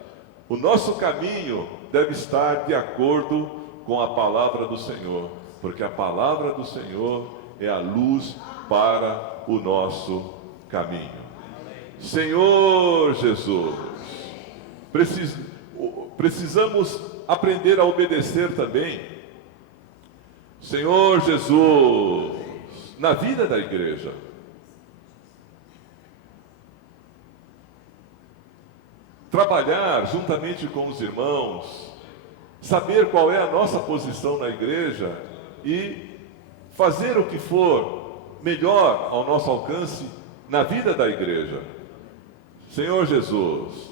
o nosso caminho deve estar de acordo com a palavra do Senhor, porque a palavra do Senhor é a luz para o nosso caminho. Senhor Jesus, precisamos aprender a obedecer também. Senhor Jesus, na vida da igreja. Trabalhar juntamente com os irmãos, saber qual é a nossa posição na igreja e fazer o que for melhor ao nosso alcance na vida da igreja. Senhor Jesus,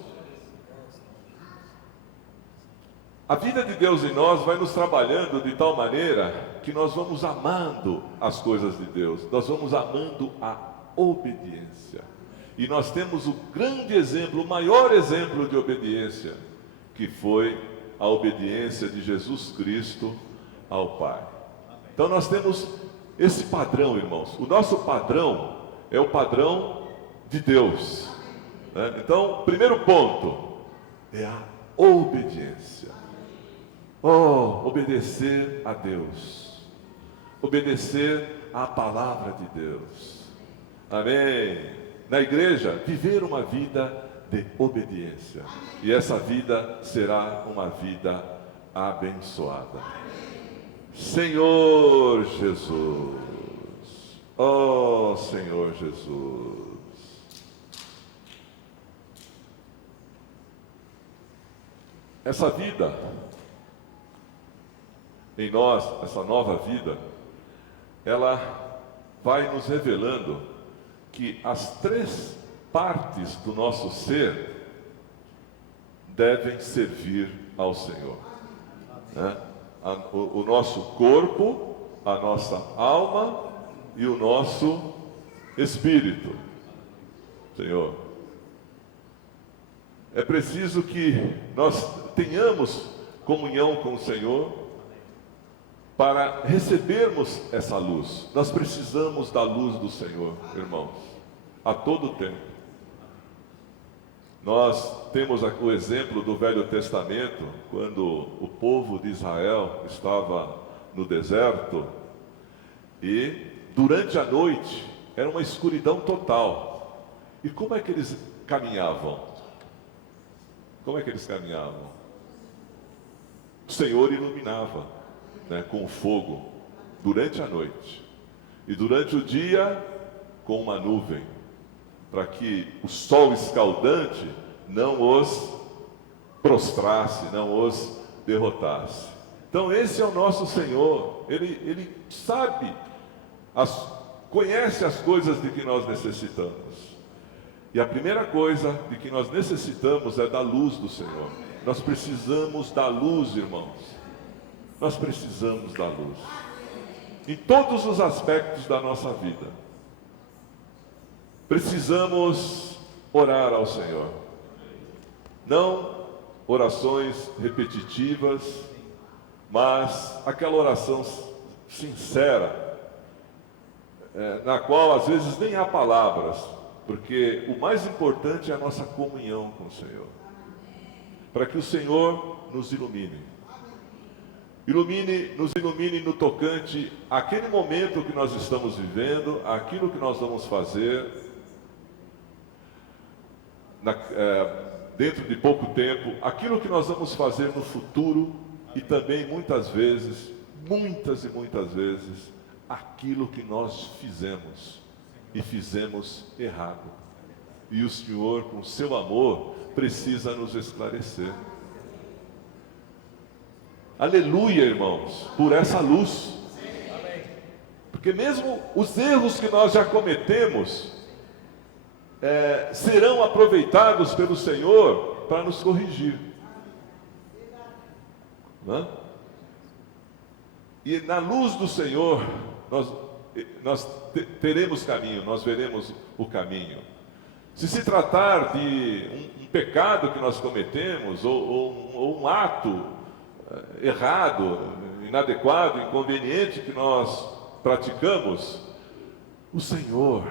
a vida de Deus em nós vai nos trabalhando de tal maneira que nós vamos amando as coisas de Deus, nós vamos amando a obediência. E nós temos o grande exemplo, o maior exemplo de obediência, que foi a obediência de Jesus Cristo ao Pai. Então nós temos esse padrão, irmãos. O nosso padrão é o padrão de Deus, né? Então, primeiro ponto é a obediência. Obedecer a Deus, obedecer à palavra de Deus. Amém. Na igreja, viver uma vida de obediência. E essa vida será uma vida abençoada. Senhor Jesus, ó Senhor Jesus. Essa vida em nós, essa nova vida, ela vai nos revelando que as três partes do nosso ser devem servir ao Senhor, né? O nosso corpo, a nossa alma e o nosso espírito. Senhor, é preciso que nós tenhamos comunhão com o Senhor para recebermos essa luz. Nós precisamos da luz do Senhor, irmãos, a todo tempo. Nós temos o exemplo do Velho Testamento, quando o povo de Israel estava no deserto e durante a noite era uma escuridão total. E como é que eles caminhavam? Como é que eles caminhavam? O Senhor iluminava, né, com o fogo durante a noite. E durante o dia, com uma nuvem, para que o sol escaldante não os prostrasse, não os derrotasse. Então esse é o nosso Senhor. Ele sabe, conhece as coisas de que nós necessitamos. E a primeira coisa de que nós necessitamos é da luz do Senhor. Nós precisamos da luz, irmãos. Nós precisamos da luz. Em todos os aspectos da nossa vida. Precisamos orar ao Senhor. Não orações repetitivas, mas aquela oração sincera, na qual às vezes nem há palavras, porque o mais importante é a nossa comunhão com o Senhor. Para que o Senhor nos ilumine. Nos ilumine no tocante àquele momento que nós estamos vivendo, aquilo que nós vamos fazer dentro de pouco tempo, aquilo que nós vamos fazer no futuro e também muitas e muitas vezes, aquilo que nós fizemos e fizemos errado. E o Senhor, com seu amor, precisa nos esclarecer. Aleluia, irmãos, por essa luz. Porque mesmo os erros que nós já cometemos serão aproveitados pelo Senhor para nos corrigir. Não? E na luz do Senhor, nós teremos caminho, nós veremos o caminho. Se se tratar de um pecado que nós cometemos, ou um ato errado, inadequado, inconveniente que nós praticamos, o Senhor,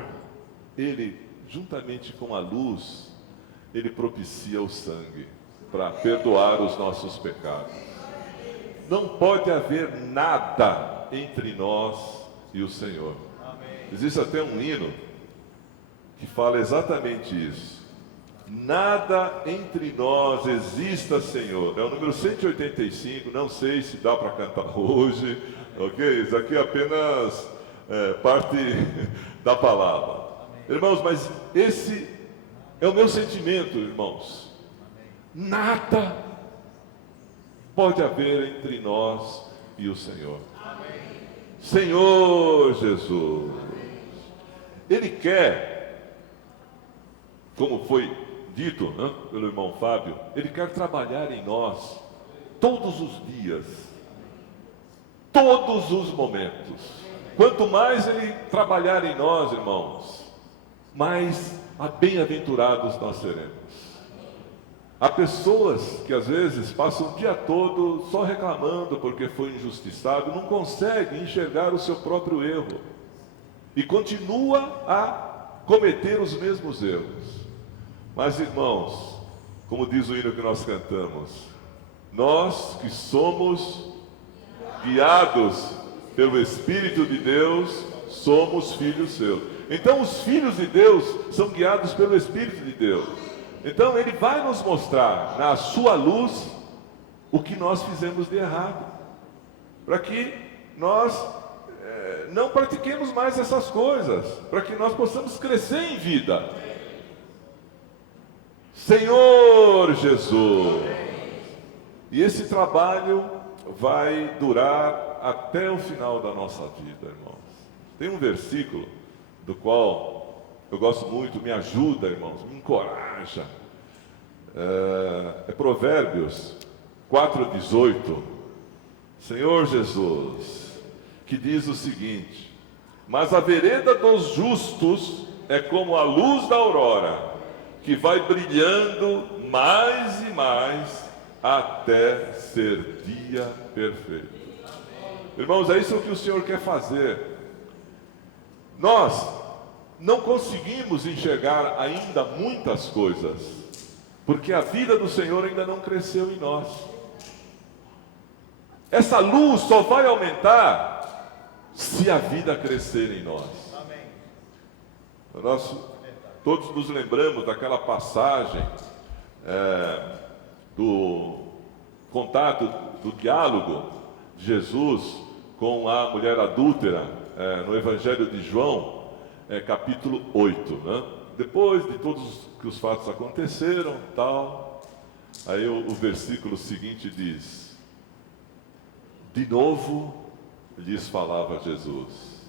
Ele, juntamente com a luz, Ele propicia o sangue para perdoar os nossos pecados. Não pode haver nada entre nós e o Senhor. Existe até um hino que fala exatamente isso. Nada entre nós exista, Senhor. É o número 185, não sei se dá para cantar hoje, ok? Isso aqui é apenas parte da palavra. Irmãos, mas esse é o meu sentimento, irmãos. Nada pode haver entre nós e o Senhor. Senhor Jesus, Ele quer, como foi dito, né, pelo irmão Fábio, Ele quer trabalhar em nós todos os dias, todos os momentos. Quanto mais Ele trabalhar em nós, irmãos, mais bem-aventurados nós seremos. Há pessoas que às vezes passam o dia todo só reclamando porque foi injustiçado, não conseguem enxergar o seu próprio erro e continua a cometer os mesmos erros. Mas, irmãos, como diz o hino que nós cantamos, nós que somos guiados pelo Espírito de Deus, somos filhos seus. Então, os filhos de Deus são guiados pelo Espírito de Deus. Então, Ele vai nos mostrar, na sua luz, o que nós fizemos de errado, para que nós não pratiquemos mais essas coisas, para que nós possamos crescer em vida. Senhor Jesus! E esse trabalho vai durar até o final da nossa vida, irmãos. Tem um versículo do qual eu gosto muito, me ajuda, irmãos, me encoraja. É Provérbios 4,18. Senhor Jesus, que diz o seguinte: mas a vereda dos justos é como a luz da aurora, que vai brilhando mais e mais até ser dia perfeito. Irmãos, é isso que o Senhor quer fazer. Nós não conseguimos enxergar ainda muitas coisas, porque a vida do Senhor ainda não cresceu em nós. Essa luz só vai aumentar se a vida crescer em nós. Nós todos nos lembramos daquela passagem do contato, do diálogo de Jesus com a mulher adúltera, no Evangelho de João, capítulo 8, né? Depois de todos que os fatos aconteceram, tal, aí o versículo seguinte diz: de novo lhes falava Jesus: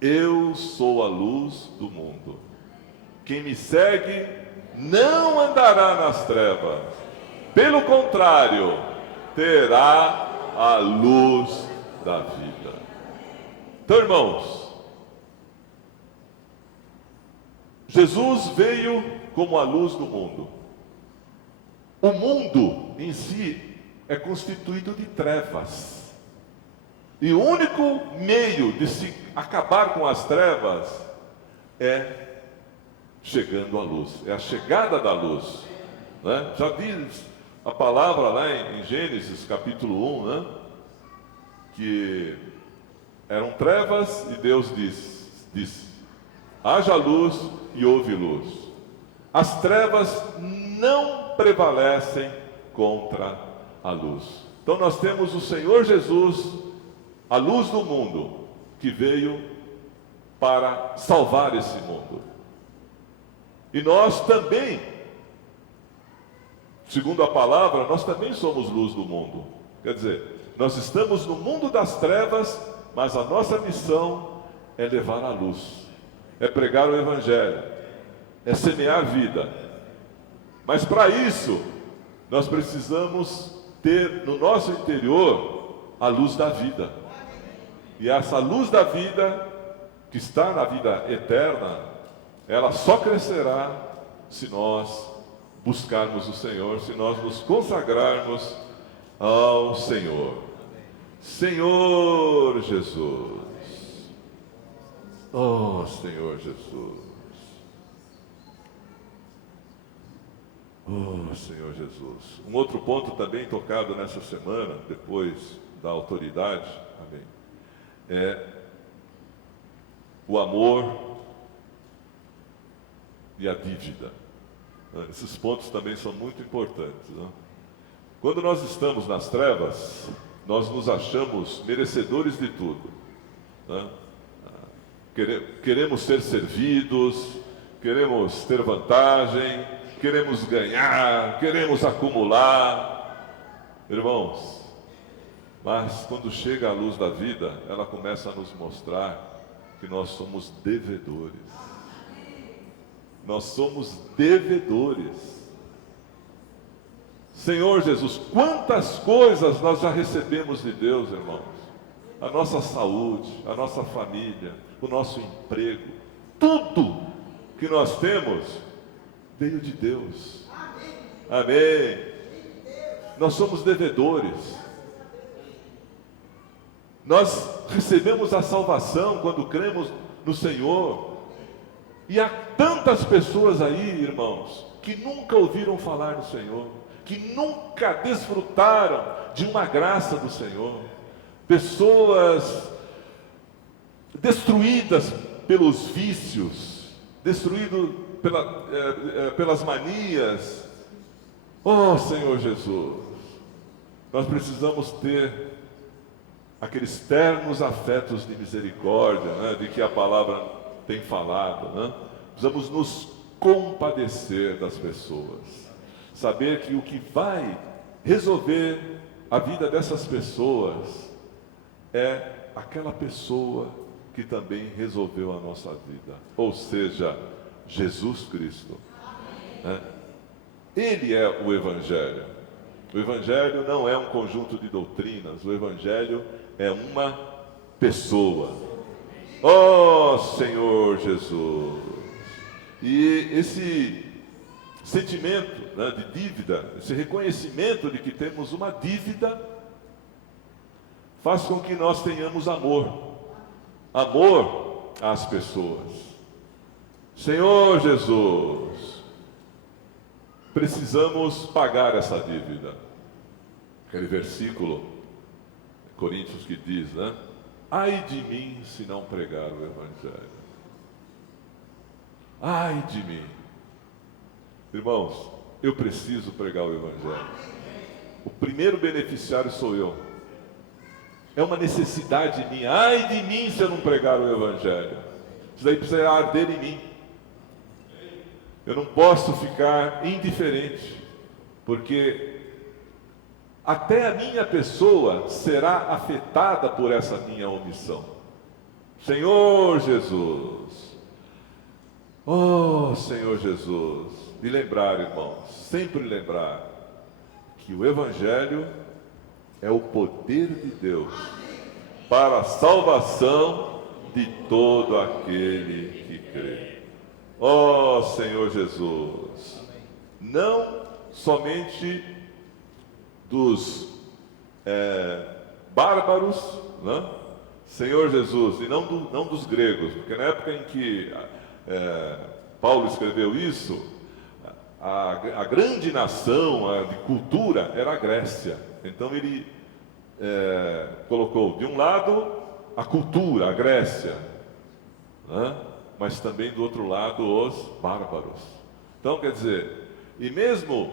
eu sou a luz do mundo. Quem me segue não andará nas trevas, pelo contrário, terá a luz da vida. Então, irmãos, Jesus veio como a luz do mundo. O mundo em si é constituído de trevas. E o único meio de se acabar com as trevas é chegando à luz, é a chegada da luz, né? Já diz a palavra lá em Gênesis capítulo 1, né? Que eram trevas e Deus disse: haja luz e houve luz. As trevas não prevalecem contra a luz. Então nós temos o Senhor Jesus, a luz do mundo, que veio para salvar esse mundo. E nós também, segundo a palavra, nós também somos luz do mundo. Quer dizer, nós estamos no mundo das trevas, mas a nossa missão é levar a luz, é pregar o Evangelho, é semear vida. Mas para isso, nós precisamos ter no nosso interior a luz da vida. E essa luz da vida, que está na vida eterna, ela só crescerá se nós buscarmos o Senhor, se nós nos consagrarmos ao Senhor. Senhor Jesus. Oh, Senhor Jesus. Oh, Senhor Jesus. Um outro ponto também tocado nessa semana, depois da autoridade, amém, é o amor e a dívida. Esses pontos também são muito importantes, né? Quando nós estamos nas trevas, nós nos achamos merecedores de tudo, né? Queremos ser servidos, queremos ter vantagem, queremos ganhar, queremos acumular. Irmãos, mas quando chega a luz da vida, ela começa a nos mostrar que nós somos devedores. Nós somos devedores. Senhor Jesus, quantas coisas nós já recebemos de Deus, irmãos. A nossa saúde, a nossa família, o nosso emprego, tudo que nós temos veio de Deus. Amém. Nós somos devedores. Nós recebemos a salvação quando cremos no Senhor. E há tantas pessoas aí, irmãos, que nunca ouviram falar do Senhor, que nunca desfrutaram de uma graça do Senhor. Pessoas destruídas pelos vícios, destruídas pelas manias. Oh, Senhor Jesus, nós precisamos ter aqueles ternos afetos de misericórdia, né, de que a palavra tem falado, né? Precisamos nos compadecer das pessoas, saber que o que vai resolver a vida dessas pessoas é aquela pessoa que também resolveu a nossa vida, ou seja, Jesus Cristo. Né? Ele é o Evangelho. O Evangelho não é um conjunto de doutrinas, o Evangelho é uma pessoa. Oh, Senhor Jesus! E esse sentimento, né, de dívida, esse reconhecimento de que temos uma dívida, faz com que nós tenhamos amor às pessoas. Senhor Jesus, precisamos pagar essa dívida. Aquele versículo, Coríntios, que diz, né? Ai de mim se não pregar o Evangelho. Ai de mim. Irmãos, eu preciso pregar o Evangelho. O primeiro beneficiário sou eu. É uma necessidade minha. Ai de mim se eu não pregar o Evangelho. Isso daí precisa arder em mim. Eu não posso ficar indiferente, porque até a minha pessoa será afetada por essa minha omissão. Senhor Jesus, oh Senhor Jesus, me lembrar, irmãos, sempre lembrar que o Evangelho é o poder de Deus para a salvação de todo aquele que crê. Oh Senhor Jesus, não somente dos bárbaros, né? Senhor Jesus, e não dos gregos, porque na época em que Paulo escreveu isso, a grande nação de cultura era a Grécia. Então ele colocou de um lado a cultura, a Grécia, né? Mas também do outro lado os bárbaros. Então quer dizer, e mesmo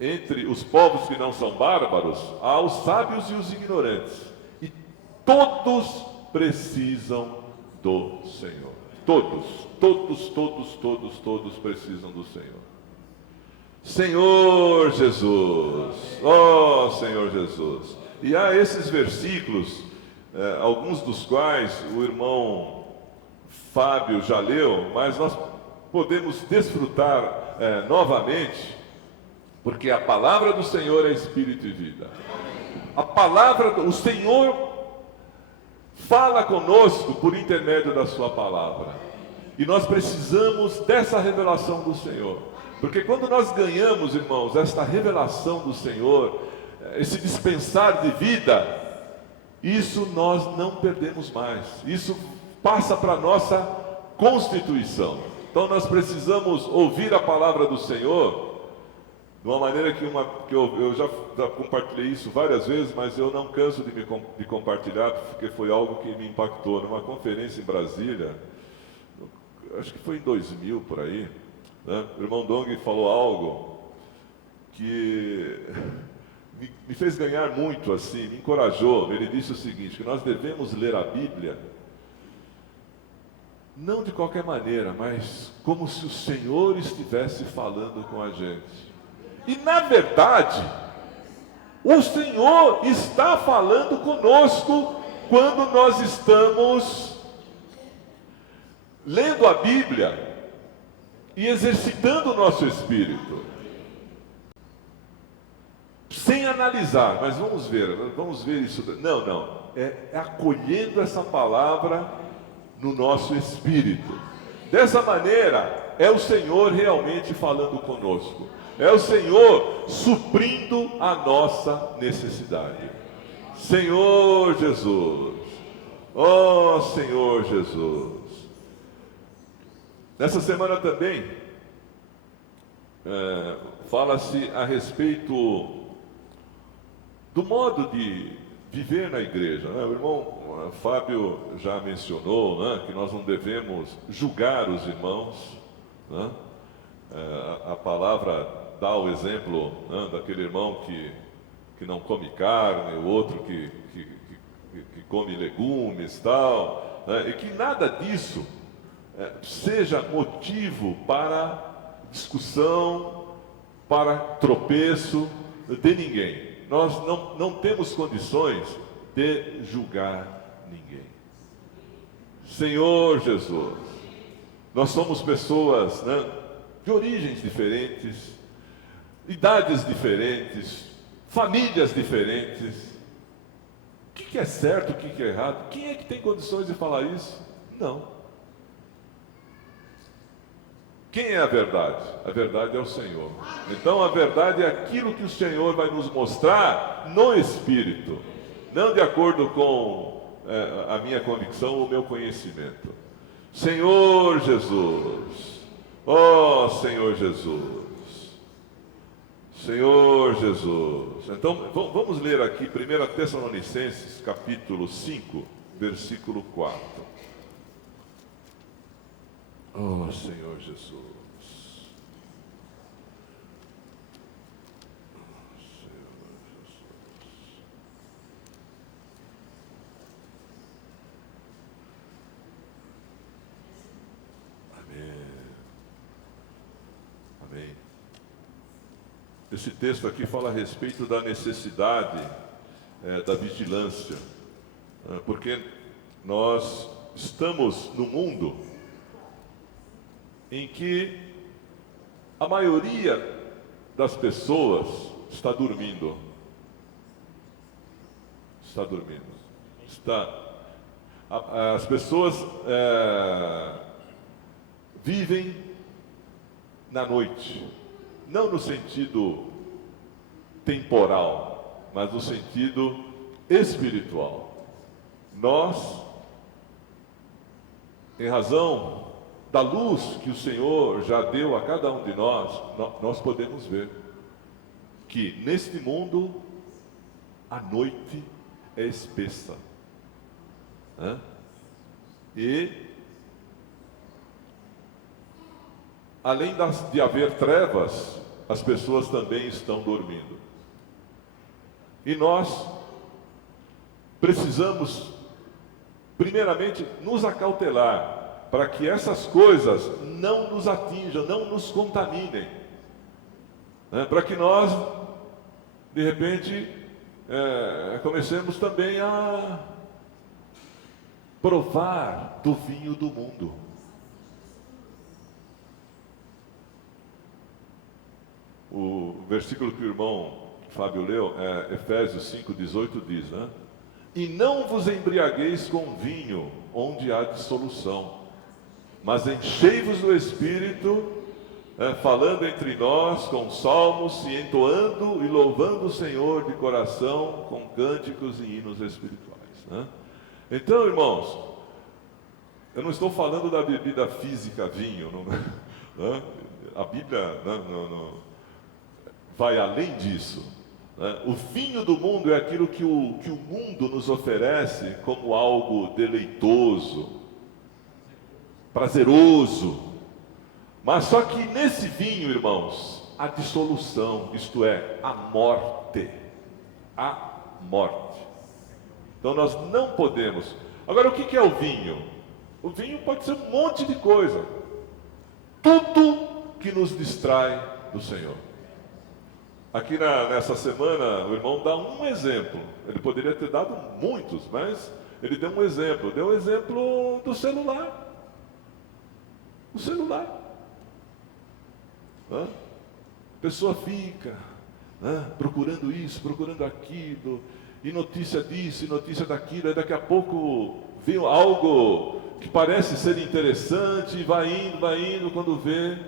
entre os povos que não são bárbaros, há os sábios e os ignorantes, e todos precisam do Senhor. Todos precisam do Senhor. Senhor Jesus, ó Senhor Jesus. E há esses versículos, alguns dos quais o irmão Fábio já leu, mas nós podemos desfrutar novamente, porque a palavra do Senhor é espírito e vida. A palavra, o Senhor fala conosco por intermédio da sua palavra. E nós precisamos dessa revelação do Senhor. Porque quando nós ganhamos, irmãos, esta revelação do Senhor, esse dispensar de vida, isso nós não perdemos mais. Isso passa para a nossa constituição. Então nós precisamos ouvir a palavra do Senhor de uma maneira que eu já compartilhei isso várias vezes, mas eu não canso de compartilhar, porque foi algo que me impactou. Numa conferência em Brasília, acho que foi em 2000 por aí, né? O irmão Dong falou algo que me fez ganhar muito, assim, me encorajou. Ele disse o seguinte, que nós devemos ler a Bíblia não de qualquer maneira, mas como se o Senhor estivesse falando com a gente. E na verdade, o Senhor está falando conosco quando nós estamos lendo a Bíblia e exercitando o nosso espírito. Sem analisar, mas vamos ver isso. Não, é acolhendo essa palavra no nosso espírito. Dessa maneira, é o Senhor realmente falando conosco. É o Senhor suprindo a nossa necessidade. Senhor Jesus, ó Senhor Jesus. Nessa semana também, fala-se a respeito do modo de viver na igreja, né? O irmão Fábio já mencionou, né, que nós não devemos julgar os irmãos, né? A palavra dá o exemplo, né, daquele irmão que não come carne, o outro que come legumes e tal, né? E que nada disso seja motivo para discussão, para tropeço de ninguém. Nós não temos condições de julgar ninguém. Senhor Jesus, nós somos pessoas, né, de origens diferentes, idades diferentes, famílias diferentes. O que é certo, o que é errado? Quem é que tem condições de falar isso? Não. Quem é a verdade? A verdade é o Senhor. Então a verdade é aquilo que o Senhor vai nos mostrar no Espírito, não de acordo com a minha convicção ou o meu conhecimento. Senhor Jesus, ó Senhor Jesus, Senhor Jesus. Então vamos ler aqui 1 Tessalonicenses capítulo 5, versículo 4. Oh Senhor Jesus. Amém. Esse texto aqui fala a respeito da necessidade da vigilância, porque nós estamos no mundo em que a maioria das pessoas está dormindo. Está dormindo. As pessoas vivem na noite, não no sentido temporal, mas no sentido espiritual. Nós, em razão da luz que o Senhor já deu a cada um de nós podemos ver que neste mundo a noite é espessa. E além de haver trevas, as pessoas também estão dormindo. E nós precisamos, primeiramente, nos acautelar para que essas coisas não nos atinjam, não nos contaminem, para que nós, de repente, comecemos também a provar do vinho do mundo. O versículo que o irmão Fábio leu, Efésios 5,18 diz, né? E não vos embriagueis com vinho, onde há dissolução, mas enchei-vos do Espírito, falando entre nós com salmos, e entoando e louvando o Senhor de coração, com cânticos e hinos espirituais, né? Então, irmãos, eu não estou falando da bebida física, vinho, né? A Bíblia não vai além disso, né? O vinho do mundo é aquilo que o mundo nos oferece como algo deleitoso, prazeroso. Mas só que nesse vinho, irmãos, a dissolução, isto é, a morte. A morte. Então nós não podemos. Agora, o que é o vinho? O vinho pode ser um monte de coisa. Tudo que nos distrai do Senhor. Aqui nessa semana, o irmão dá um exemplo. Ele poderia ter dado muitos, mas ele deu um exemplo. Deu um exemplo do celular. O celular. A pessoa fica procurando isso, procurando aquilo, e notícia disso, e notícia daquilo, e daqui a pouco vem algo que parece ser interessante, e vai indo, quando vê,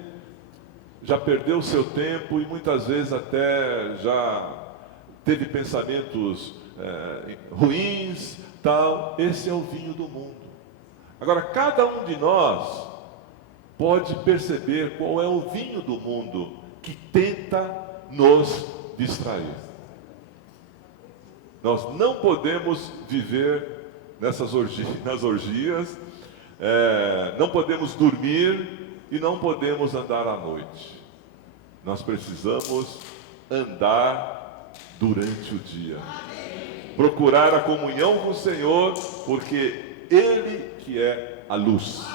já perdeu o seu tempo, e muitas vezes até já teve pensamentos ruins, tal. Esse é o vinho do mundo. Agora, cada um de nós pode perceber qual é o vinho do mundo que tenta nos distrair. Nós não podemos viver nas orgias, não podemos dormir e não podemos andar à noite. Nós precisamos andar durante o dia. Procurar a comunhão com o Senhor, porque Ele que é a luz.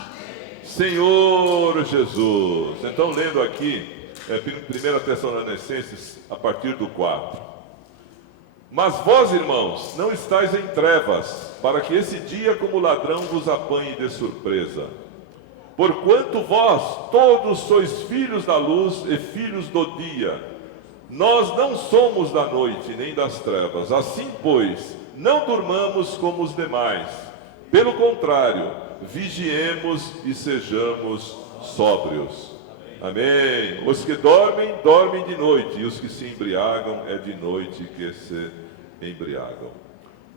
Senhor Jesus. Então, lendo aqui, 1 Tessalonicenses, a partir do 4. Mas vós, irmãos, não estáis em trevas, para que esse dia como ladrão vos apanhe de surpresa. Porquanto vós todos sois filhos da luz e filhos do dia. Nós não somos da noite nem das trevas. Assim, pois, não durmamos como os demais. Pelo contrário, vigiemos e sejamos sóbrios. Amém. Os que dormem, dormem de noite, e os que se embriagam, é de noite que se embriagam.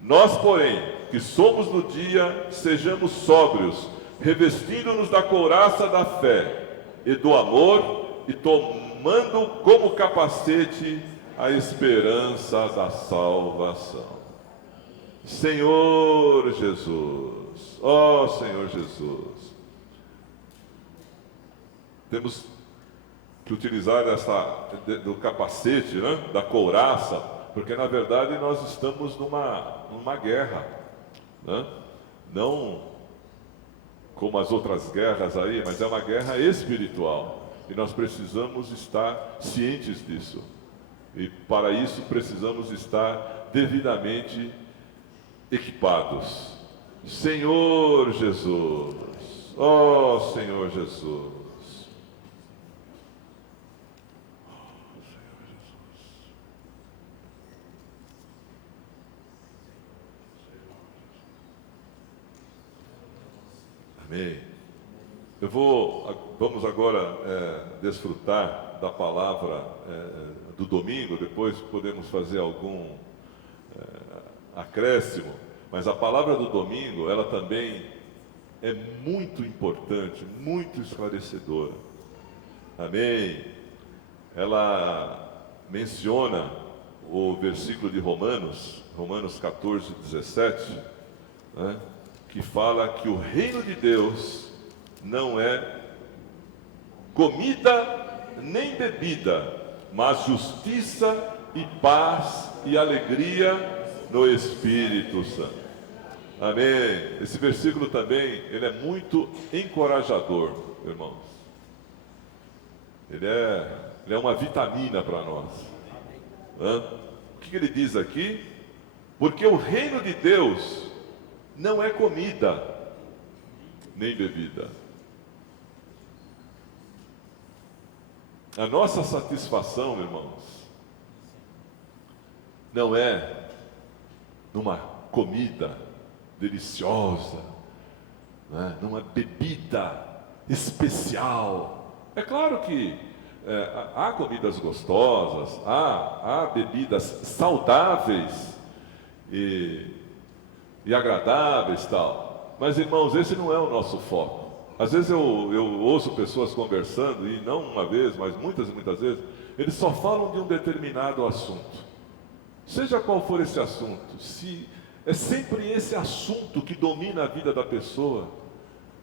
Nós, porém, que somos no dia, sejamos sóbrios, revestindo-nos da couraça da fé e do amor, e tomando como capacete a esperança da salvação. Senhor Jesus, ó Senhor Jesus, temos que utilizar do capacete, né? Da couraça, porque na verdade nós estamos numa guerra, né? Não como as outras guerras aí, mas é uma guerra espiritual, e nós precisamos estar cientes disso, e para isso precisamos estar devidamente equipados. Senhor Jesus, ó Senhor Jesus. Amém. Vamos agora desfrutar da palavra do domingo, depois podemos fazer algum acréscimo, mas a palavra do domingo, ela também é muito importante, muito esclarecedora. Amém. Ela menciona o versículo de Romanos 14, 17, né? Que fala que o reino de Deus não é comida nem bebida, mas justiça e paz e alegria no Espírito Santo. Amém. Esse versículo também, ele é muito encorajador, irmãos. Ele é uma vitamina para nós. O que ele diz aqui? Porque o reino de Deus não é comida, nem bebida. A nossa satisfação, irmãos, não é numa comida deliciosa, né? Numa bebida especial. É claro que há comidas gostosas, há bebidas saudáveis e agradáveis, tal. Mas, irmãos, esse não é o nosso foco. Às vezes eu ouço pessoas conversando, e não uma vez, mas muitas e muitas vezes, eles só falam de um determinado assunto. Seja qual for esse assunto, se é sempre esse assunto que domina a vida da pessoa,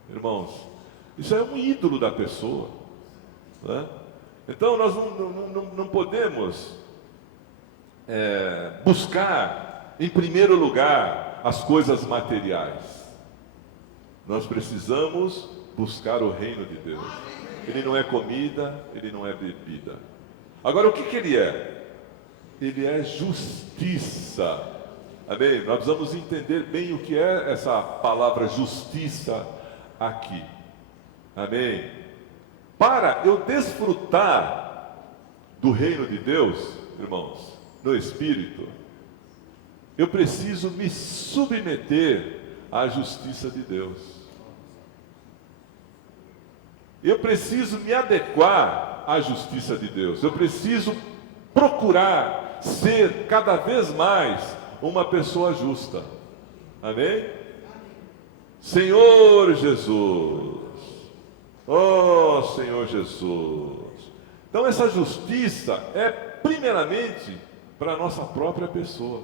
irmãos, isso é um ídolo da pessoa, né? Então nós não podemos buscar em primeiro lugar as coisas materiais. Nós precisamos buscar o reino de Deus. Ele não é comida, ele não é bebida. Agora, o que ele é? Ele é justiça. Amém? Nós precisamos entender bem o que é essa palavra justiça aqui. Amém? Para eu desfrutar do reino de Deus, irmãos, no Espírito, eu preciso me submeter à justiça de Deus. Eu preciso me adequar à justiça de Deus. Eu preciso procurar ser cada vez mais uma pessoa justa. Amém? Senhor Jesus. Oh, Senhor Jesus. Então essa justiça é primeiramente para a nossa própria pessoa.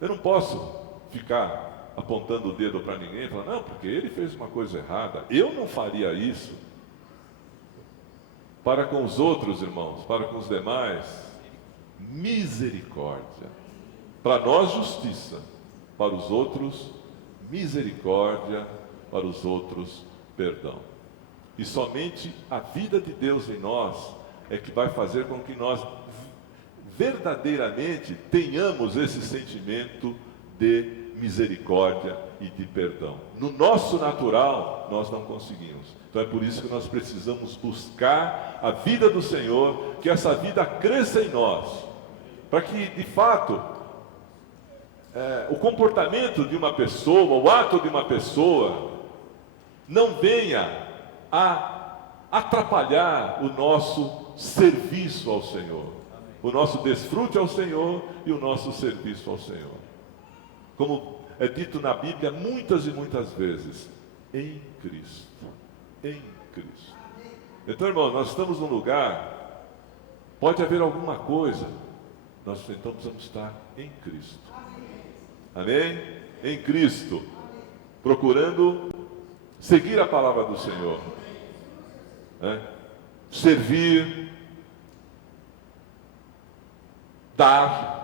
Eu não posso ficar apontando o dedo para ninguém e falar, não, porque ele fez uma coisa errada. Eu não faria isso. Para com os outros, irmãos, para com os demais, misericórdia. Para nós, justiça. Para os outros, misericórdia. Para os outros, perdão. E somente a vida de Deus em nós é que vai fazer com que nós verdadeiramente tenhamos esse sentimento de misericórdia e de perdão. No nosso natural, nós não conseguimos. Então é por isso que nós precisamos buscar a vida do Senhor, que essa vida cresça em nós, para que, de fato, o comportamento de uma pessoa, o ato de uma pessoa, não venha a atrapalhar o nosso serviço ao Senhor, o nosso desfrute ao Senhor e o nosso serviço ao Senhor. Como é dito na Bíblia muitas e muitas vezes, em Cristo, em Cristo. Então, irmão, nós estamos num lugar, pode haver alguma coisa, nós então precisamos estar em Cristo. Amém? Em Cristo, procurando seguir a palavra do Senhor, né? Servir, dar,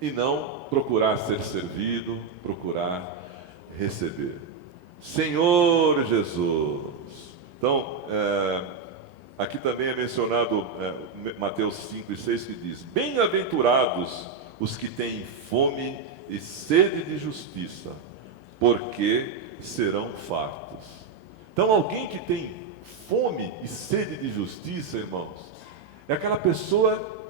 e não procurar ser servido, procurar receber. Senhor Jesus. Então, aqui também é mencionado Mateus 5 e 6, que diz: bem-aventurados os que têm fome e sede de justiça, porque serão fartos. Então, alguém que tem fome e sede de justiça, irmãos, é aquela pessoa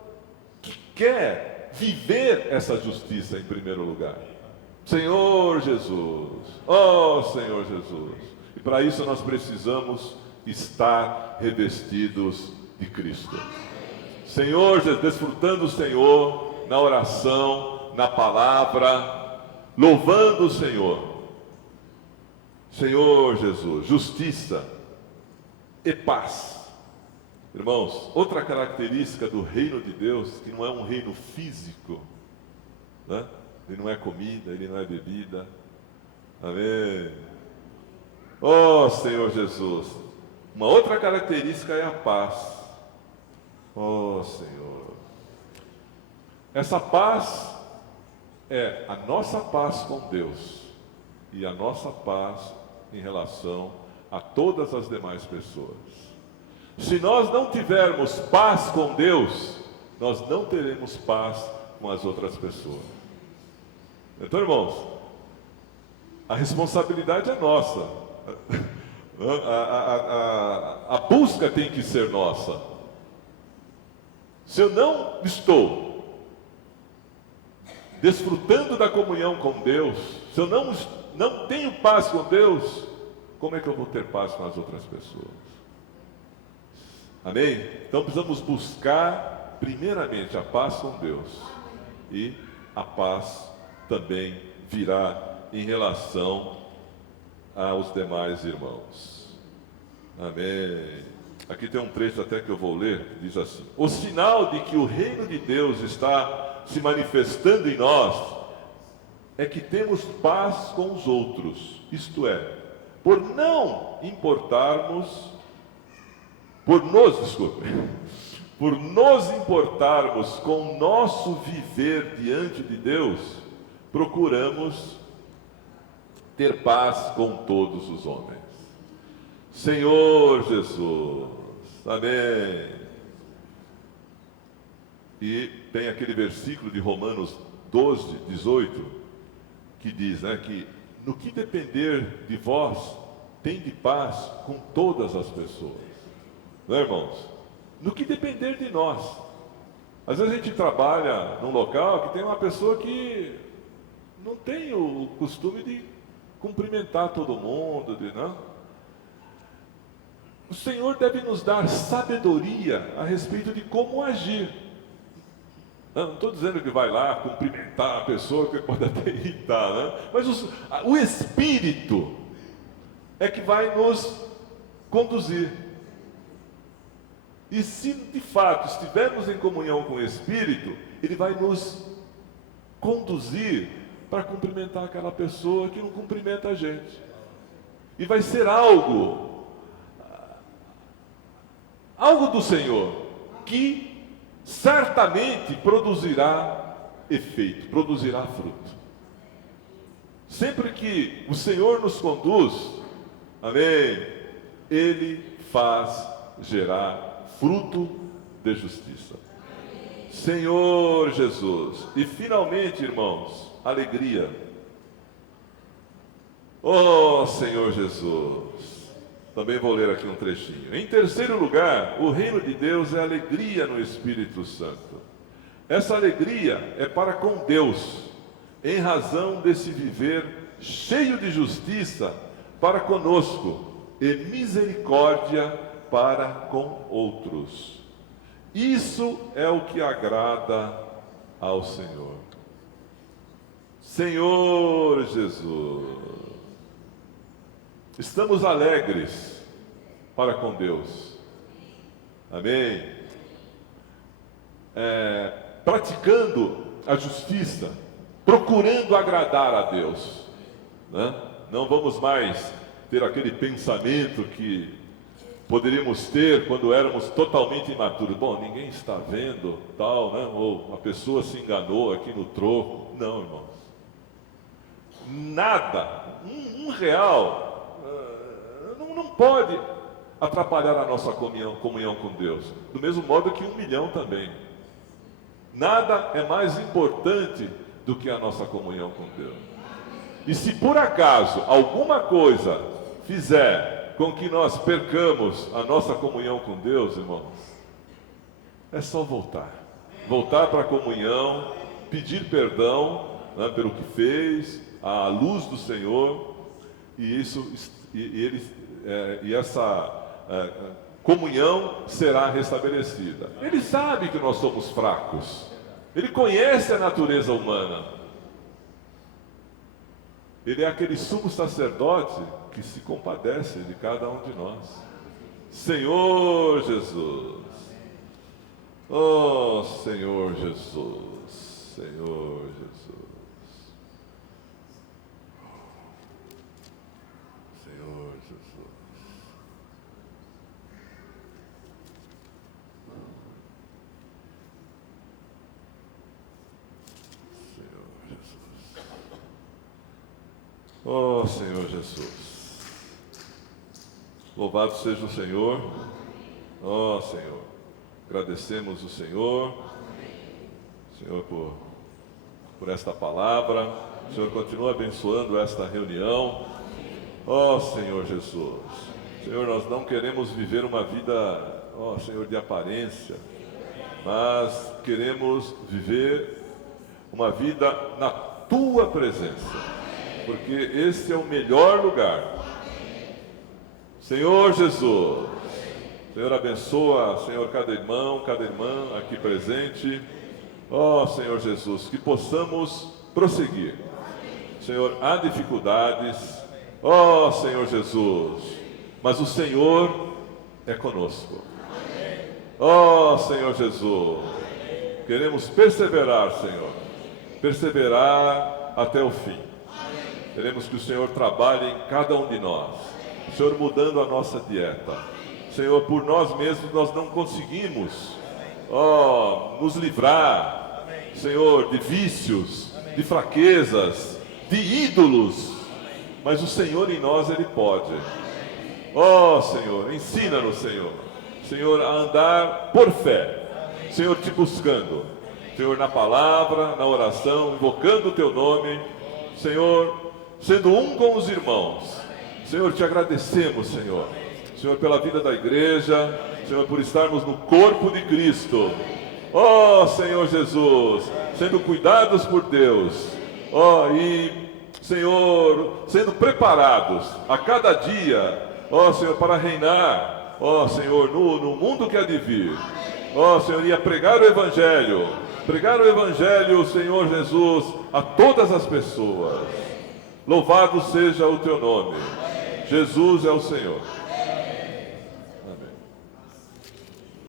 que quer viver essa justiça em primeiro lugar. Senhor Jesus, ó Senhor Jesus. E para isso nós precisamos estar revestidos de Cristo. Senhor Jesus, desfrutando o Senhor na oração, na palavra, louvando o Senhor. Senhor Jesus, justiça e paz. Irmãos, outra característica do reino de Deus, que não é um reino físico, né? Ele não é comida, ele não é bebida. Amém. Oh Senhor Jesus, uma outra característica é a paz. Oh Senhor, essa paz é a nossa paz com Deus e a nossa paz em relação a todas as demais pessoas. Se nós não tivermos paz com Deus, nós não teremos paz com as outras pessoas. Então, irmãos, a responsabilidade é nossa. A busca tem que ser nossa. Se eu não estou desfrutando da comunhão com Deus, se eu não tenho paz com Deus, como é que eu vou ter paz com as outras pessoas? Amém? Então precisamos buscar primeiramente a paz com Deus, e a paz também virá em relação aos demais irmãos. Amém? Aqui tem um trecho até que eu vou ler, que diz assim: o sinal de que o reino de Deus está se manifestando em nós é que temos paz com os outros, isto é, por nos importarmos com o nosso viver diante de Deus, procuramos ter paz com todos os homens. Senhor Jesus, amém. E tem aquele versículo de Romanos 12, 18, que diz, né, que no que depender de vós, tende paz com todas as pessoas. Não é, irmãos? No que depender de nós. Às vezes a gente trabalha num local que tem uma pessoa que não tem o costume de cumprimentar todo mundo, não? O Senhor deve nos dar sabedoria a respeito de como agir. Não estou dizendo que vai lá cumprimentar a pessoa, que pode até irritar, né? Mas o Espírito é que vai nos conduzir. E se de fato estivermos em comunhão com o Espírito, Ele vai nos conduzir para cumprimentar aquela pessoa que não cumprimenta a gente. E vai ser algo do Senhor, que certamente produzirá efeito, produzirá fruto. Sempre que o Senhor nos conduz, amém, Ele faz gerar fruto de justiça. Senhor Jesus. E finalmente, irmãos, alegria. Oh, Senhor Jesus. Também vou ler aqui um trechinho. Em terceiro lugar, o reino de Deus é alegria no Espírito Santo. Essa alegria é para com Deus, em razão desse viver cheio de justiça para conosco e misericórdia para com outros. Isso é o que agrada ao Senhor. Senhor Jesus, estamos alegres para com Deus. Amém? Praticando a justiça, procurando agradar a Deus, né? Não vamos mais ter aquele pensamento que poderíamos ter quando éramos totalmente imaturos. Bom, ninguém está vendo, tal, né? Ou a pessoa se enganou aqui no troco. Não, irmãos. Nada, um real, não pode atrapalhar a nossa comunhão com Deus. Do mesmo modo que 1 milhão também. Nada é mais importante do que a nossa comunhão com Deus. E se por acaso alguma coisa fizer com que nós percamos a nossa comunhão com Deus, irmãos, é só voltar. Voltar para a comunhão, pedir perdão, né, pelo que fez, à luz do Senhor, e essa comunhão será restabelecida. Ele sabe que nós somos fracos. Ele conhece a natureza humana. Ele é aquele sumo sacerdote que se compadece de cada um de nós. Senhor Jesus. Oh, Senhor Jesus. Senhor Jesus. Senhor Jesus. Oh, Senhor Jesus. Louvado seja o Senhor. Oh, Senhor. Agradecemos o Senhor. Senhor, por esta palavra. O Senhor continua abençoando esta reunião. Oh, Senhor Jesus. Senhor, nós não queremos viver uma vida, oh, Senhor, de aparência, mas queremos viver uma vida na Tua presença. Porque esse é o melhor lugar. Senhor Jesus, Senhor, abençoa, Senhor, cada irmão, cada irmã aqui presente. Ó, Senhor Jesus, que possamos prosseguir. Senhor, há dificuldades, ó, Senhor Jesus, mas o Senhor é conosco. Ó, Senhor Jesus, queremos perseverar, Senhor, perseverar até o fim. Queremos que o Senhor trabalhe em cada um de nós. Senhor, mudando a nossa dieta. Senhor, por nós mesmos nós não conseguimos, nos livrar, Senhor, de vícios, de fraquezas, de ídolos. Mas o Senhor em nós, Ele pode. Senhor, ensina-nos, Senhor. Senhor, a andar por fé. Senhor, te buscando. Senhor, na palavra, na oração, invocando o Teu nome. Senhor, sendo um com os irmãos. Senhor, te agradecemos, Senhor. Senhor, pela vida da igreja. Senhor, por estarmos no corpo de Cristo. Senhor Jesus, sendo cuidados por Deus. E, Senhor, sendo preparados a cada dia, Senhor, para reinar, Senhor, no mundo que há de vir. Senhor, ia pregar o Evangelho. Pregar o Evangelho, Senhor Jesus, a todas as pessoas. Louvado seja o Teu nome. Jesus é o Senhor.